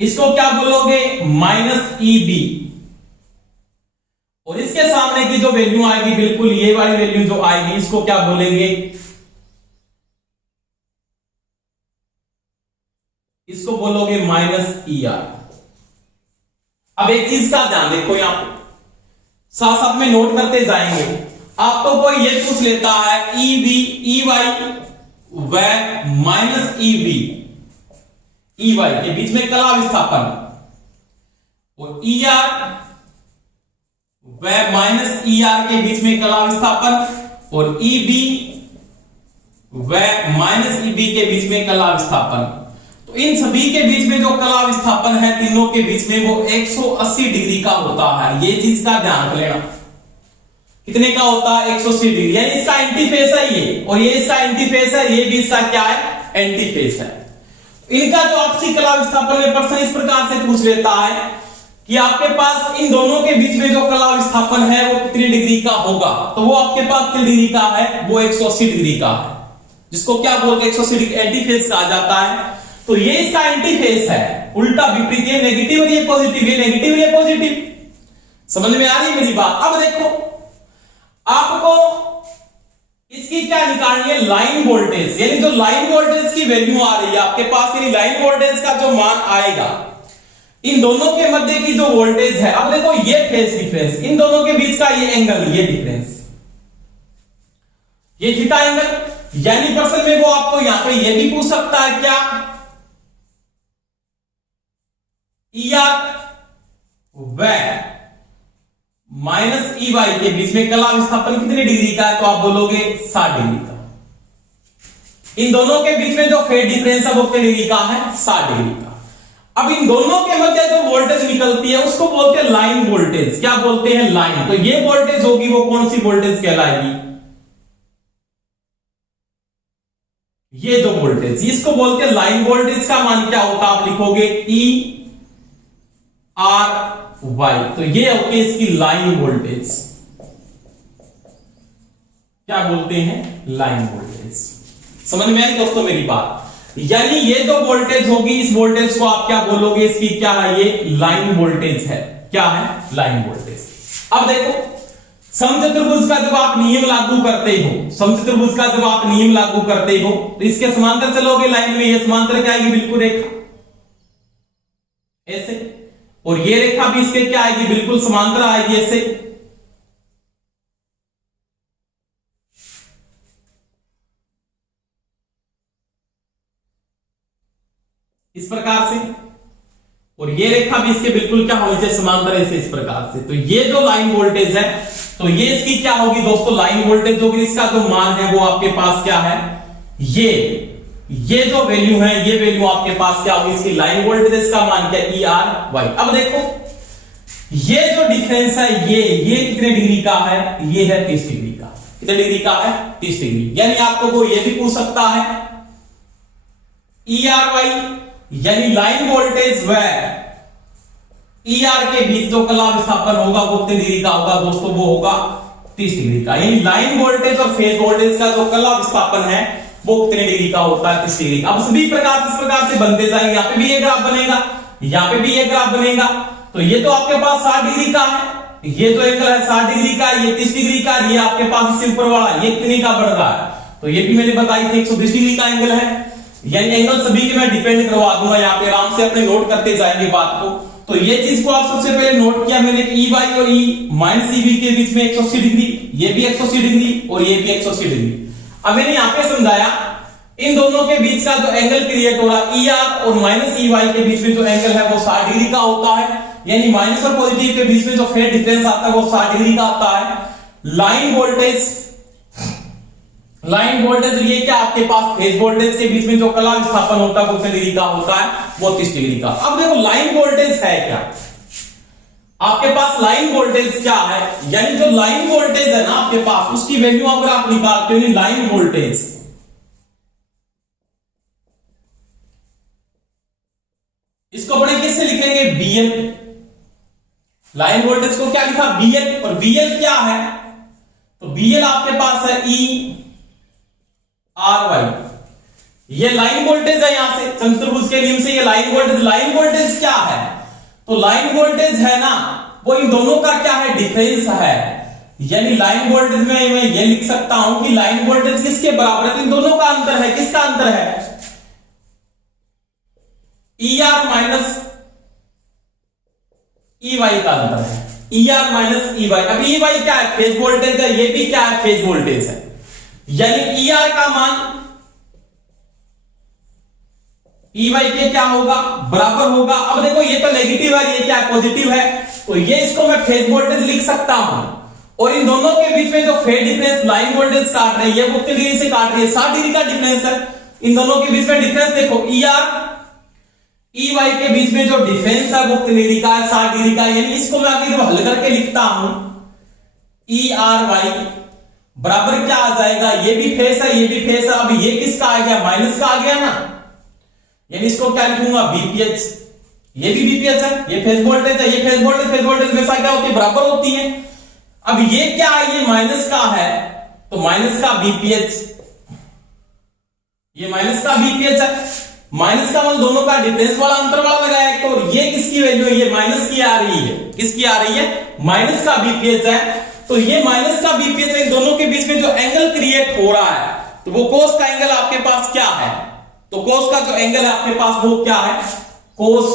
इसको क्या बोलोगे, माइनस ई बी। और इसके सामने की जो वैल्यू आएगी बिल्कुल ये वाली वैल्यू जो आएगी, इसको क्या बोलेंगे, इसको बोलोगे माइनस ई आर। अब एक चीज का ध्यान देखो, यहां पे साथ साथ में नोट करते जाएंगे। आपको कोई ये पूछ लेता है ई बी ई वाई व minus E B E Y के बीच में कला विस्थापन, और ई आर व माइनस ई आर के बीच में कला विस्थापन, और ई बी व माइनस ई बी के बीच में कला विस्थापन। तो इन सभी के बीच में जो कला विस्थापन है तीनों के बीच में वो 180 डिग्री का होता है। ये चीज का ध्यान रख लेना। कितने का होता है, 180 डिग्री। यानी इसका एंटीफेस है ये, और ये इसका एंटीफेस है, ये भी इसका क्या है, एंटीफेस है। इनका जो आपसी कला विस्थापन में प्रश्न इस प्रकार से पूछ लेता है कि आपके पास इन दोनों के बीच में जो कला विस्थापन है वो कितनी डिग्री का होगा। तो वो आपके पास कितनी डिग्री का है, वो 180 डिग्री का है, जिसको क्या बोलते हैं, 180 डिग्री एंटीफेस कहा जाता है। तो ये इसका एंटीफेस है, उल्टा विपरीत। ये नेगेटिव और ये पॉजिटिव, ये नेगेटिव और ये पॉजिटिव। समझ में आ रही है मेरी बात। अब देखो आपको इसकी क्या निकालनी है, लाइन वोल्टेज। यानी जो लाइन वोल्टेज की वैल्यू आ रही है आपके पास, यानी लाइन वोल्टेज का जो मान आएगा इन दोनों के मध्य की जो वोल्टेज है। अब देखो ये फेस डिफरेंस, इन दोनों के बीच का ये एंगल, ये डिफरेंस, ये थीटा एंगल। यानी प्रश्न में वो आपको यहां पे ये भी पूछ सकता है क्या, ई आर व माइनस ई वाई के बीच में कला विस्थापन कितने डिग्री का है, तो आप बोलोगे 60 डिग्री का। इन दोनों के बीच में जो फेज डिफरेंस है वो कितने डिग्री का है, 60 डिग्री का। अब इन दोनों के मध्य जो वोल्टेज निकलती है उसको बोलते हैं लाइन वोल्टेज। क्या बोलते हैं, लाइन। तो ये वोल्टेज होगी वो कौन सी वोल्टेज कहलाएगी, ये जो वोल्टेज, इसको बोलते हैं लाइन वोल्टेज। का मान क्या होता है, आप लिखोगे ई आर वाई। तो ये होती है इसकी लाइन वोल्टेज। क्या बोलते हैं, लाइन वोल्टेज। समझ में आई दोस्तों मेरी बात। यानी ये जो वोल्टेज होगी, इस वोल्टेज को आप क्या बोलोगे, इसकी क्या है, ये लाइन वोल्टेज है। क्या है, लाइन वोल्टेज। अब देखो समचतुर्भुज का जब आप नियम लागू करते हो, समचतुर्भुज का जब आप नियम लागू करते हो तो इसके समांतर चलोगे लाइन में, ये समांतर क्या आएगी, बिल्कुल रेखा ऐसे, और ये रेखा भी इसके क्या आएगी, बिल्कुल समांतर आएगी ऐसे। इस प्रकार से, और ये रेखा भी इसके बिल्कुल क्या होनी चाहिए, समांतर ऐसे, इस प्रकार से। तो ये जो लाइन वोल्टेज है, तो ये इसकी क्या होगी दोस्तों, लाइन वोल्टेज होगी। इसका जो मान है वो आपके पास क्या है, ये जो वैल्यू है, ये वैल्यू आपके पास क्या होगी, इसकी लाइन वोल्टेज। इसका मान क्या, ई आर वाई। अब देखो ये जो डिफरेंस है, ये कितने डिग्री का है, ये है 30 डिग्री का। कितने डिग्री का है, 30 डिग्री। यानी आपको वो ये भी पूछ सकता है ई आर वाई, यानी लाइन वोल्टेज व ई आर के बीच जो कला विस्थापन होगा वो कितने डिग्री का होगा दोस्तों, वो होगा 30 डिग्री का। यानी लाइन वोल्टेज और फेज वोल्टेज का जो कला विस्थापन है वो कितने डिग्री का होता है, 30 डिग्री का। अब सभी प्रकार इस प्रकार से बनते जाएंगे। यहां पे भी ये ग्राफ बनेगा, यहां पे भी ये ग्राफ बनेगा। तो ये तो आपके पास 60 डिग्री का है, ये जो एंगल है 60 डिग्री का, ये 30 डिग्री का, ये आपके पास इससे ऊपर वाला ये कितने का बढ़ रहा है, तो ये भी मैंने बताई थी 120 डिग्री का एंगल है। यानी एंगल सभी के मैं डिपेंड करवा दूंगा, यहाँ पे आराम से अपने नोट करते जाएंगे बात को। तो ये चीज को आप सबसे पहले नोट किया मैंने कि ई वाई और ई माइनस ई बी के बीच में 180 डिग्री, ये भी 180 डिग्री और ये भी 180 डिग्री। अब मैंने यहां पे समझाया इन दोनों के बीच का जो एंगल क्रिएट हो रहा है ई आर और माइनस ई वाई के बीच में जो एंगल है वो 60 डिग्री का होता है, यानी माइनस और पॉजिटिव के बीच में जो फेज डिफरेंस आता है वो 60 डिग्री का आता है। लाइन वोल्टेज ये क्या आपके पास फेज वोल्टेज के बीच में जो कला विस्थापन होता है वो कितने डिग्री का होता है, वो 30 डिग्री का। अब देखो लाइन वोल्टेज है क्या, आपके पास लाइन वोल्टेज क्या है, यानी जो लाइन वोल्टेज है ना आपके पास उसकी वैल्यू अगर आप निकालते हो लाइन वोल्टेज, इसको अपने किससे लिखेंगे बीएल। लाइन वोल्टेज को क्या लिखा बीएल, और बीएल क्या है, तो बीएल आपके पास है ई आर वाई, ये लाइन वोल्टेज है, यहां से चतुर्भुज के नियम से ये लाइन वोल्टेज क्या है, तो लाइन वोल्टेज है ना वो इन दोनों का क्या है डिफरेंस है, यानी लाइन वोल्टेज में मैं ये लिख सकता हूं कि लाइन वोल्टेज किसके बराबर है, तो इन दोनों का अंतर है, किसका अंतर है E R minus E Y का अंतर है, E R minus E Y. अब ई वाई क्या है फेज वोल्टेज है, ये भी क्या है फेज वोल्टेज है, यानी ई आर का मान ई वाई के क्या होगा बराबर होगा। अब देखो ये तो नेगेटिव है, ये क्या पॉजिटिव है, तो ये इसको मैं फेज वोल्टेज लिख सकता हूं, और इन दोनों के बीच में जो फेज डिफरेंस लाइन वोल्टेज काट रही है वो कितनी डिग्री से काट रही है 60 डिग्री का डिफरेंस है। इन दोनों के बीच में डिफरेंस देखो ई आर ई वाई के बीच में जो डिफरेंस है वो कितनी डिग्री का है 60 डिग्री का, यानी इसको मैं आगे हल करके लिखता हूं ई आर वाई बराबर क्या आ जाएगा, ये भी फेस है ये भी फेस है, अब ये किसका आ गया माइनस का आ गया ना, यानी इसको क्या लिखूंगा बीपीएच, ये भी बीपीएच है, ये फेज वोल्टेज है, ये फेज वोल्टेज हमेशा क्या होती है बराबर होती है। अब ये क्या है ये माइनस का है, तो माइनस का बीपीएच, ये माइनस का बीपीएच है, माइनस का मतलब दोनों का डिफरेंस वाला अंतर वाला लगाया, तो ये किसकी वैल्यू है ये माइनस की आ रही है, किसकी आ रही है माइनस का बीपीएच है, तो ये माइनस का बीपीएच है, इन दोनों के बीच में जो एंगल क्रिएट हो रहा है तो वो कोस का एंगल आपके पास क्या है, तो कोस का जो एंगल है आपके पास वो क्या है कोस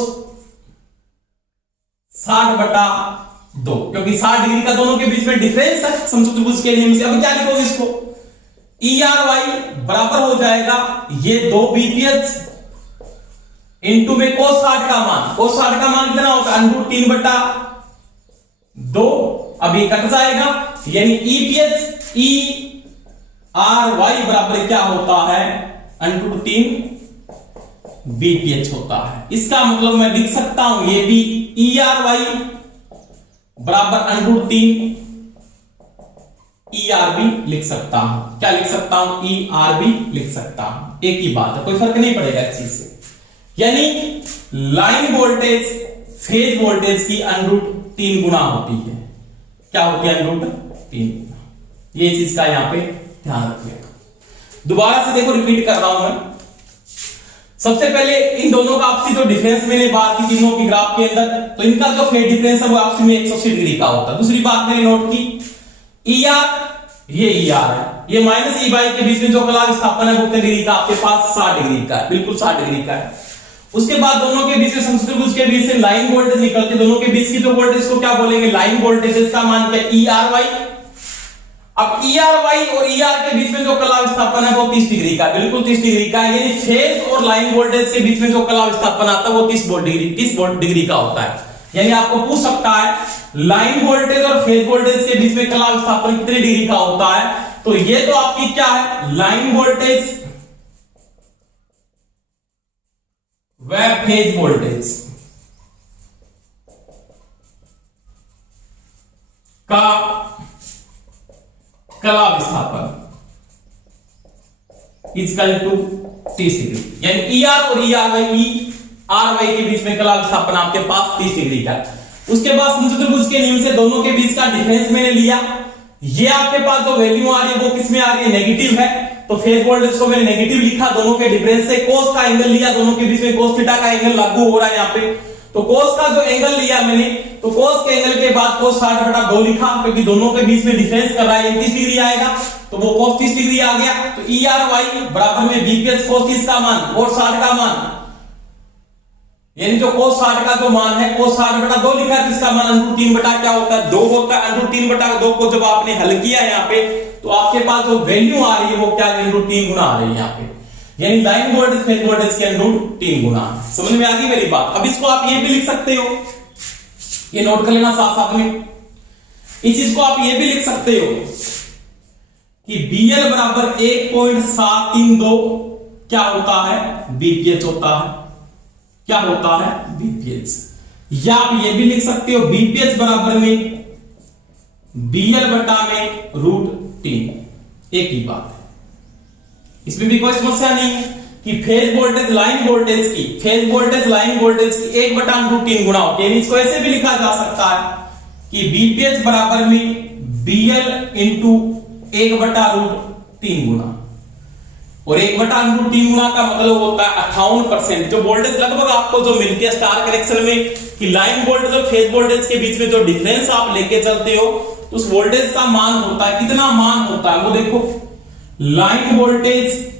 60/2, क्योंकि 60 डिग्री का दोनों के बीच में डिफरेंस है समचतुर्भुज के नियम से। अब क्या लिखोगे इसको ई आर वाई बराबर हो जाएगा ये 2 बीपीएच इंटू में कोस 60 का मान, कोस 60 का मान कितना होता है √3/2, अब ये कट जाएगा, यानी ईपीएच ई आर वाई बराबर क्या होता है √3 बीपीएच होता है। इसका मतलब मैं लिख सकता हूं ये भी ई आर वाई बराबर √3 ई आर बी लिख सकता हूं, क्या लिख सकता हूं ई आर बी लिख सकता हूं, एक ही बात है, कोई फर्क नहीं पड़ेगा इस चीज से। यानी लाइन वोल्टेज फेज वोल्टेज की √3 गुना होती है, क्या होती है √3 गुना, ये चीज का यहां पे ध्यान रखिएगा। दोबारा से देखो रिपीट कर रहा हूं मैं, सबसे पहले इन दोनों का आपसी जो डिफरेंस मैंने बात की तीनों की ग्राफ के अंदर, तो इनका जो फेज डिफरेंस है वो आपसी में 180 डिग्री का होता है। दूसरी बात मैंने नोट की ई आर, ये ई आर है, ये माइनस ई वाई के बीच में जो कला विस्थापन है वो कितने डिग्री का आपके पास 60 डिग्री का है, बिल्कुल 60 डिग्री का है। उसके बाद दोनों के बीच में समचतुर्भुज के बीच से लाइन वोल्टेज निकलती है, दोनों के बीच की जो वोल्टेज को क्या बोलेंगे लाइन वोल्टेज, इसका मान क्या ई आर वाई। अब ई आर वाई और ई आर के बीच में जो कला विस्थापन है वो 30 डिग्री का, बिल्कुल 30 डिग्री का, यानी फेज और लाइन वोल्टेज के बीच में जो कला विस्थापन आता है वो 30 डिग्री का होता है। यानी आपको पूछ सकता है लाइन वोल्टेज और फेज वोल्टेज के बीच में कला विस्थापन कितने डिग्री का होता है, तो ये तो आपकी क्या है लाइन वोल्टेज व फेज वोल्टेज का कला विस्थापन इक्वल टू 30 डिग्री, यानी ई आर और ई आर वाई के बीच में कला विस्थापन आपके पास 30 डिग्री का। उसके बाद समचतुर्भुज के नियम से दोनों के बीच का डिफरेंस मैंने लिया, ये आपके पास जो वैल्यू आ रही है वो किसमें आ रही है नेगेटिव है, तो फेज वोल्टेज को मैंने नेगेटिव लिखा, दोनों के डिफरेंस से कोस का एंगल लिया, दोनों के बीच में कोस थीटा का एंगल लागू हो रहा है यहाँ पे, तो कोस का जो एंगल लिया मैंने, तो कोस के एंगल के बाद कोस 60/2 लिखा, क्योंकि दोनों के बीच में डिफरेंस कर रहा है 30 डिग्री आएगा, तो वो कोस 30 डिग्री आ गया, तो ई आर वाई बराबर में बीपीएच कोस 30 का मान और 60 का मान, यानी जो कोस 60 का जो मान है कोस 60/2 लिखा है, इसका मान √3 क्या होता है 2 होता है। √3/2 को जब आपने हल किया यहाँ पे, तो आपके पास जो वैल्यू आ रही है वो क्या √3 गुना आ रही है यहाँ पे, यानी लाइन वोल्टेज फेज वोल्टेज के अनुरूप 3 गुना। समझ में आ गई मेरी बात। अब इसको आप ये भी लिख सकते हो, ये नोट कर लेना साथ साथ में। इस चीज को आप ये भी लिख सकते हो कि BL बराबर 1.732 क्या होता है, BPH होता है। क्या होता है, BPH। या आप ये भी लिख सकते हो BPH बराबर में BL बटा में √3। एक ही बात है, इसमें भी कोई समस्या नहीं है कि फेज वोल्टेज लाइन वोल्टेज की, फेज वोल्टेज लाइन वोल्टेज की 1 बटा √3 गुना होती है। इसको ऐसे भी लिखा जा सकता है कि BPH बराबर में BL इंटू 1 बटा √3 गुना। और 1 बटा √3 गुना का मतलब होता है 58%। जो वोल्टेज लगभग आपको जो मिलती है स्टार कनेक्शन में कि लाइन वोल्टेज और फेज वोल्टेज के बीच में जो डिफरेंस आप लेके चलते हो, तो उस वोल्टेज का मान होता है, कितना मान होता है वो देखो। Line voltage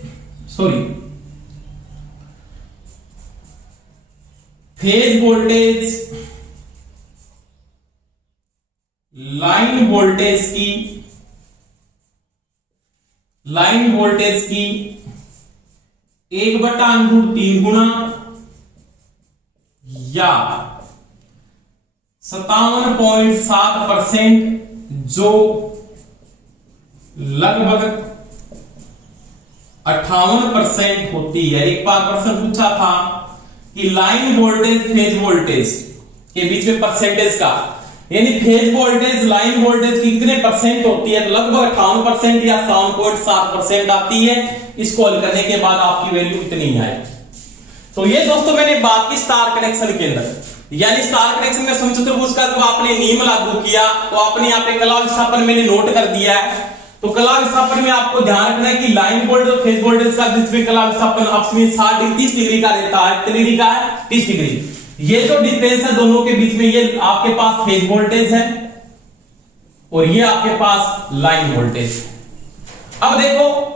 phase voltage line voltage की 1 बटा √3 गुना या 57.7%, जो लगभग 58% होती है। एक बार प्रश्न पूछा था कि लाइन वोल्टेज फेज वोल्टेज के बीच में परसेंटेज का, यानी फेज वोल्टेज लाइन वोल्टेज की कितने परसेंट होती है, तो लगभग 58% या 57.7% आती है। इसको हल करने के बाद आपकी वैल्यू इतनी आएगी। तो ये दोस्तों मैंने बात की स्टार कनेक्शन के अंदर, यानी स्टार कनेक्शन में समचतुर्भुज का जब आपने नियम लागू किया तो आपने यहाँ पे कला विस्थापन मैंने नोट कर दिया है। तो कला विस्थापन में आपको ध्यान रखना है कि लाइन वोल्टेज और फेज वोल्टेज का बीच में कला विस्थापन आपस में 30 डिग्री का रहता है। कितनी डिग्री का है, 30 डिग्री। ये जो डिफरेंस है दोनों के बीच में, ये आपके पास फेज वोल्टेज है और ये आपके पास लाइन वोल्टेज है। अब देखो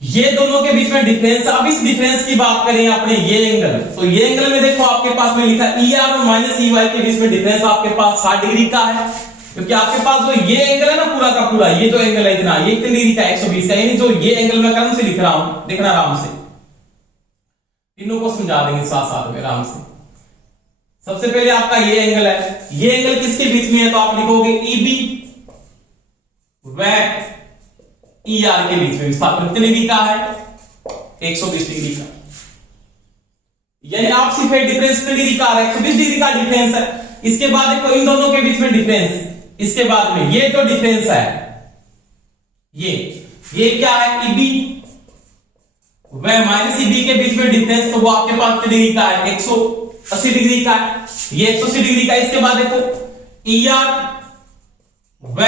ये दोनों के बीच में डिफरेंस। अब इस डिफरेंस की बात करें अपने ये एंगल, तो ये एंगल में देखो आपके पास में लिखा ER और -EY के बीच में डिफरेंस आपके पास 60 डिग्री का है, क्योंकि आपके पास जो ये एंगल है ना पूरा का पूरा, ये जो एंगल है इतना, ये कितनी डिग्री का 120 का। यानी जो ये एंगल मैं कलम से लिख रहा हूं, देखना आराम से, तीनों को समझा देंगे साथ साथ में आराम से। सबसे पहले आपका ये एंगल है, ये एंगल किसके बीच में है, तो आप लिखोगे EB व ER के बीच में विस्थापन कितने डिग्री का है, 120 डिग्री का। यानी आप सिर्फ डिफरेंस कितनी डिग्री का है, 120 डिग्री का डिफरेंस है। इसके बाद देखो इन दोनों के बीच में डिफरेंस, इसके बाद में ये जो डिफरेंस है, ये क्या है, EB व -EB के बीच में डिफरेंस, तो वो आपके पास कितनी डिग्री का है, 180 डिग्री का है। ये 180 डिग्री का। इसके बाद देखो ER व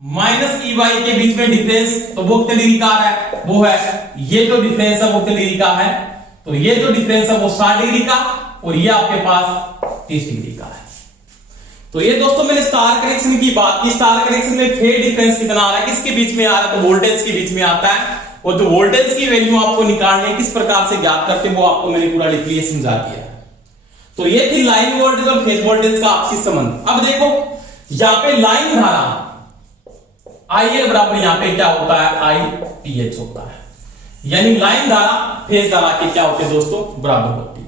-EY के बीच में डिफरेंस, तो वो कितनी डिग्री का है, वो है ये जो डिफरेंस है वो कितनी डिग्री का है, तो ये जो डिफरेंस है वो 60 डिग्री का और ये आपके पास 30 डिग्री का है। तो ये दोस्तों मैंने स्टार कनेक्शन की बात की। स्टार कनेक्शन में फेज डिफरेंस कितना आ रहा है, किसके बीच में आ रहा है, तो वोल्टेज के बीच में आता है। और जो वोल्टेज की वैल्यू आपको निकालने किस प्रकार से ज्ञात करते हैं वो आपको मैंने पूरा लिखिए समझा दिया है। तो ये थी लाइन वोल्टेज और फेज वोल्टेज का आपसी संबंध। अब देखो यहां पे लाइन धारा IL बराबर यहां पे क्या होता है, IPH होता है। यानी लाइन धारा फेज धारा के क्या होते हैं दोस्तों, बराबर होती है।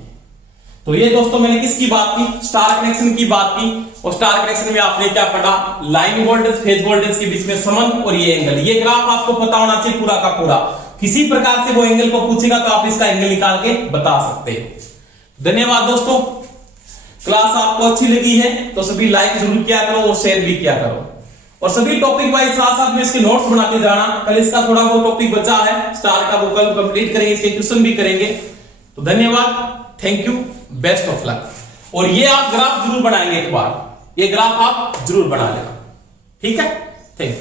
तो ये दोस्तों मैंने किसकी बात की, स्टार कनेक्शन की बात की। और स्टार कनेक्शन में आपने क्या पढ़ा, लाइन वोल्टेज फेज वोल्टेज के बीच में संबंध और ये एंगल। ये ग्राफ आपको पता होना चाहिए पूरा का पूरा। किसी प्रकार से वो एंगल को पूछेगा तो आप इसका एंगल निकाल के बता सकते हो। धन्यवाद दोस्तों। क्लास आपको अच्छी लगी है तो सभी लाइक जरूर किया करो और शेयर भी किया करो। और सभी टॉपिक वाइज साथ साथ में इसके नोट्स बना के जाना। कल इसका थोड़ा बहुत टॉपिक बचा है स्टार का, वो कल कंप्लीट करेंगे, इसके क्वेश्चन भी करेंगे। तो धन्यवाद, thank you, best of luck. और ये आप ग्राफ जरूर बनाएंगे एक बार, ये ग्राफ आप जरूर बना लेना, ठीक है, थैंक यू।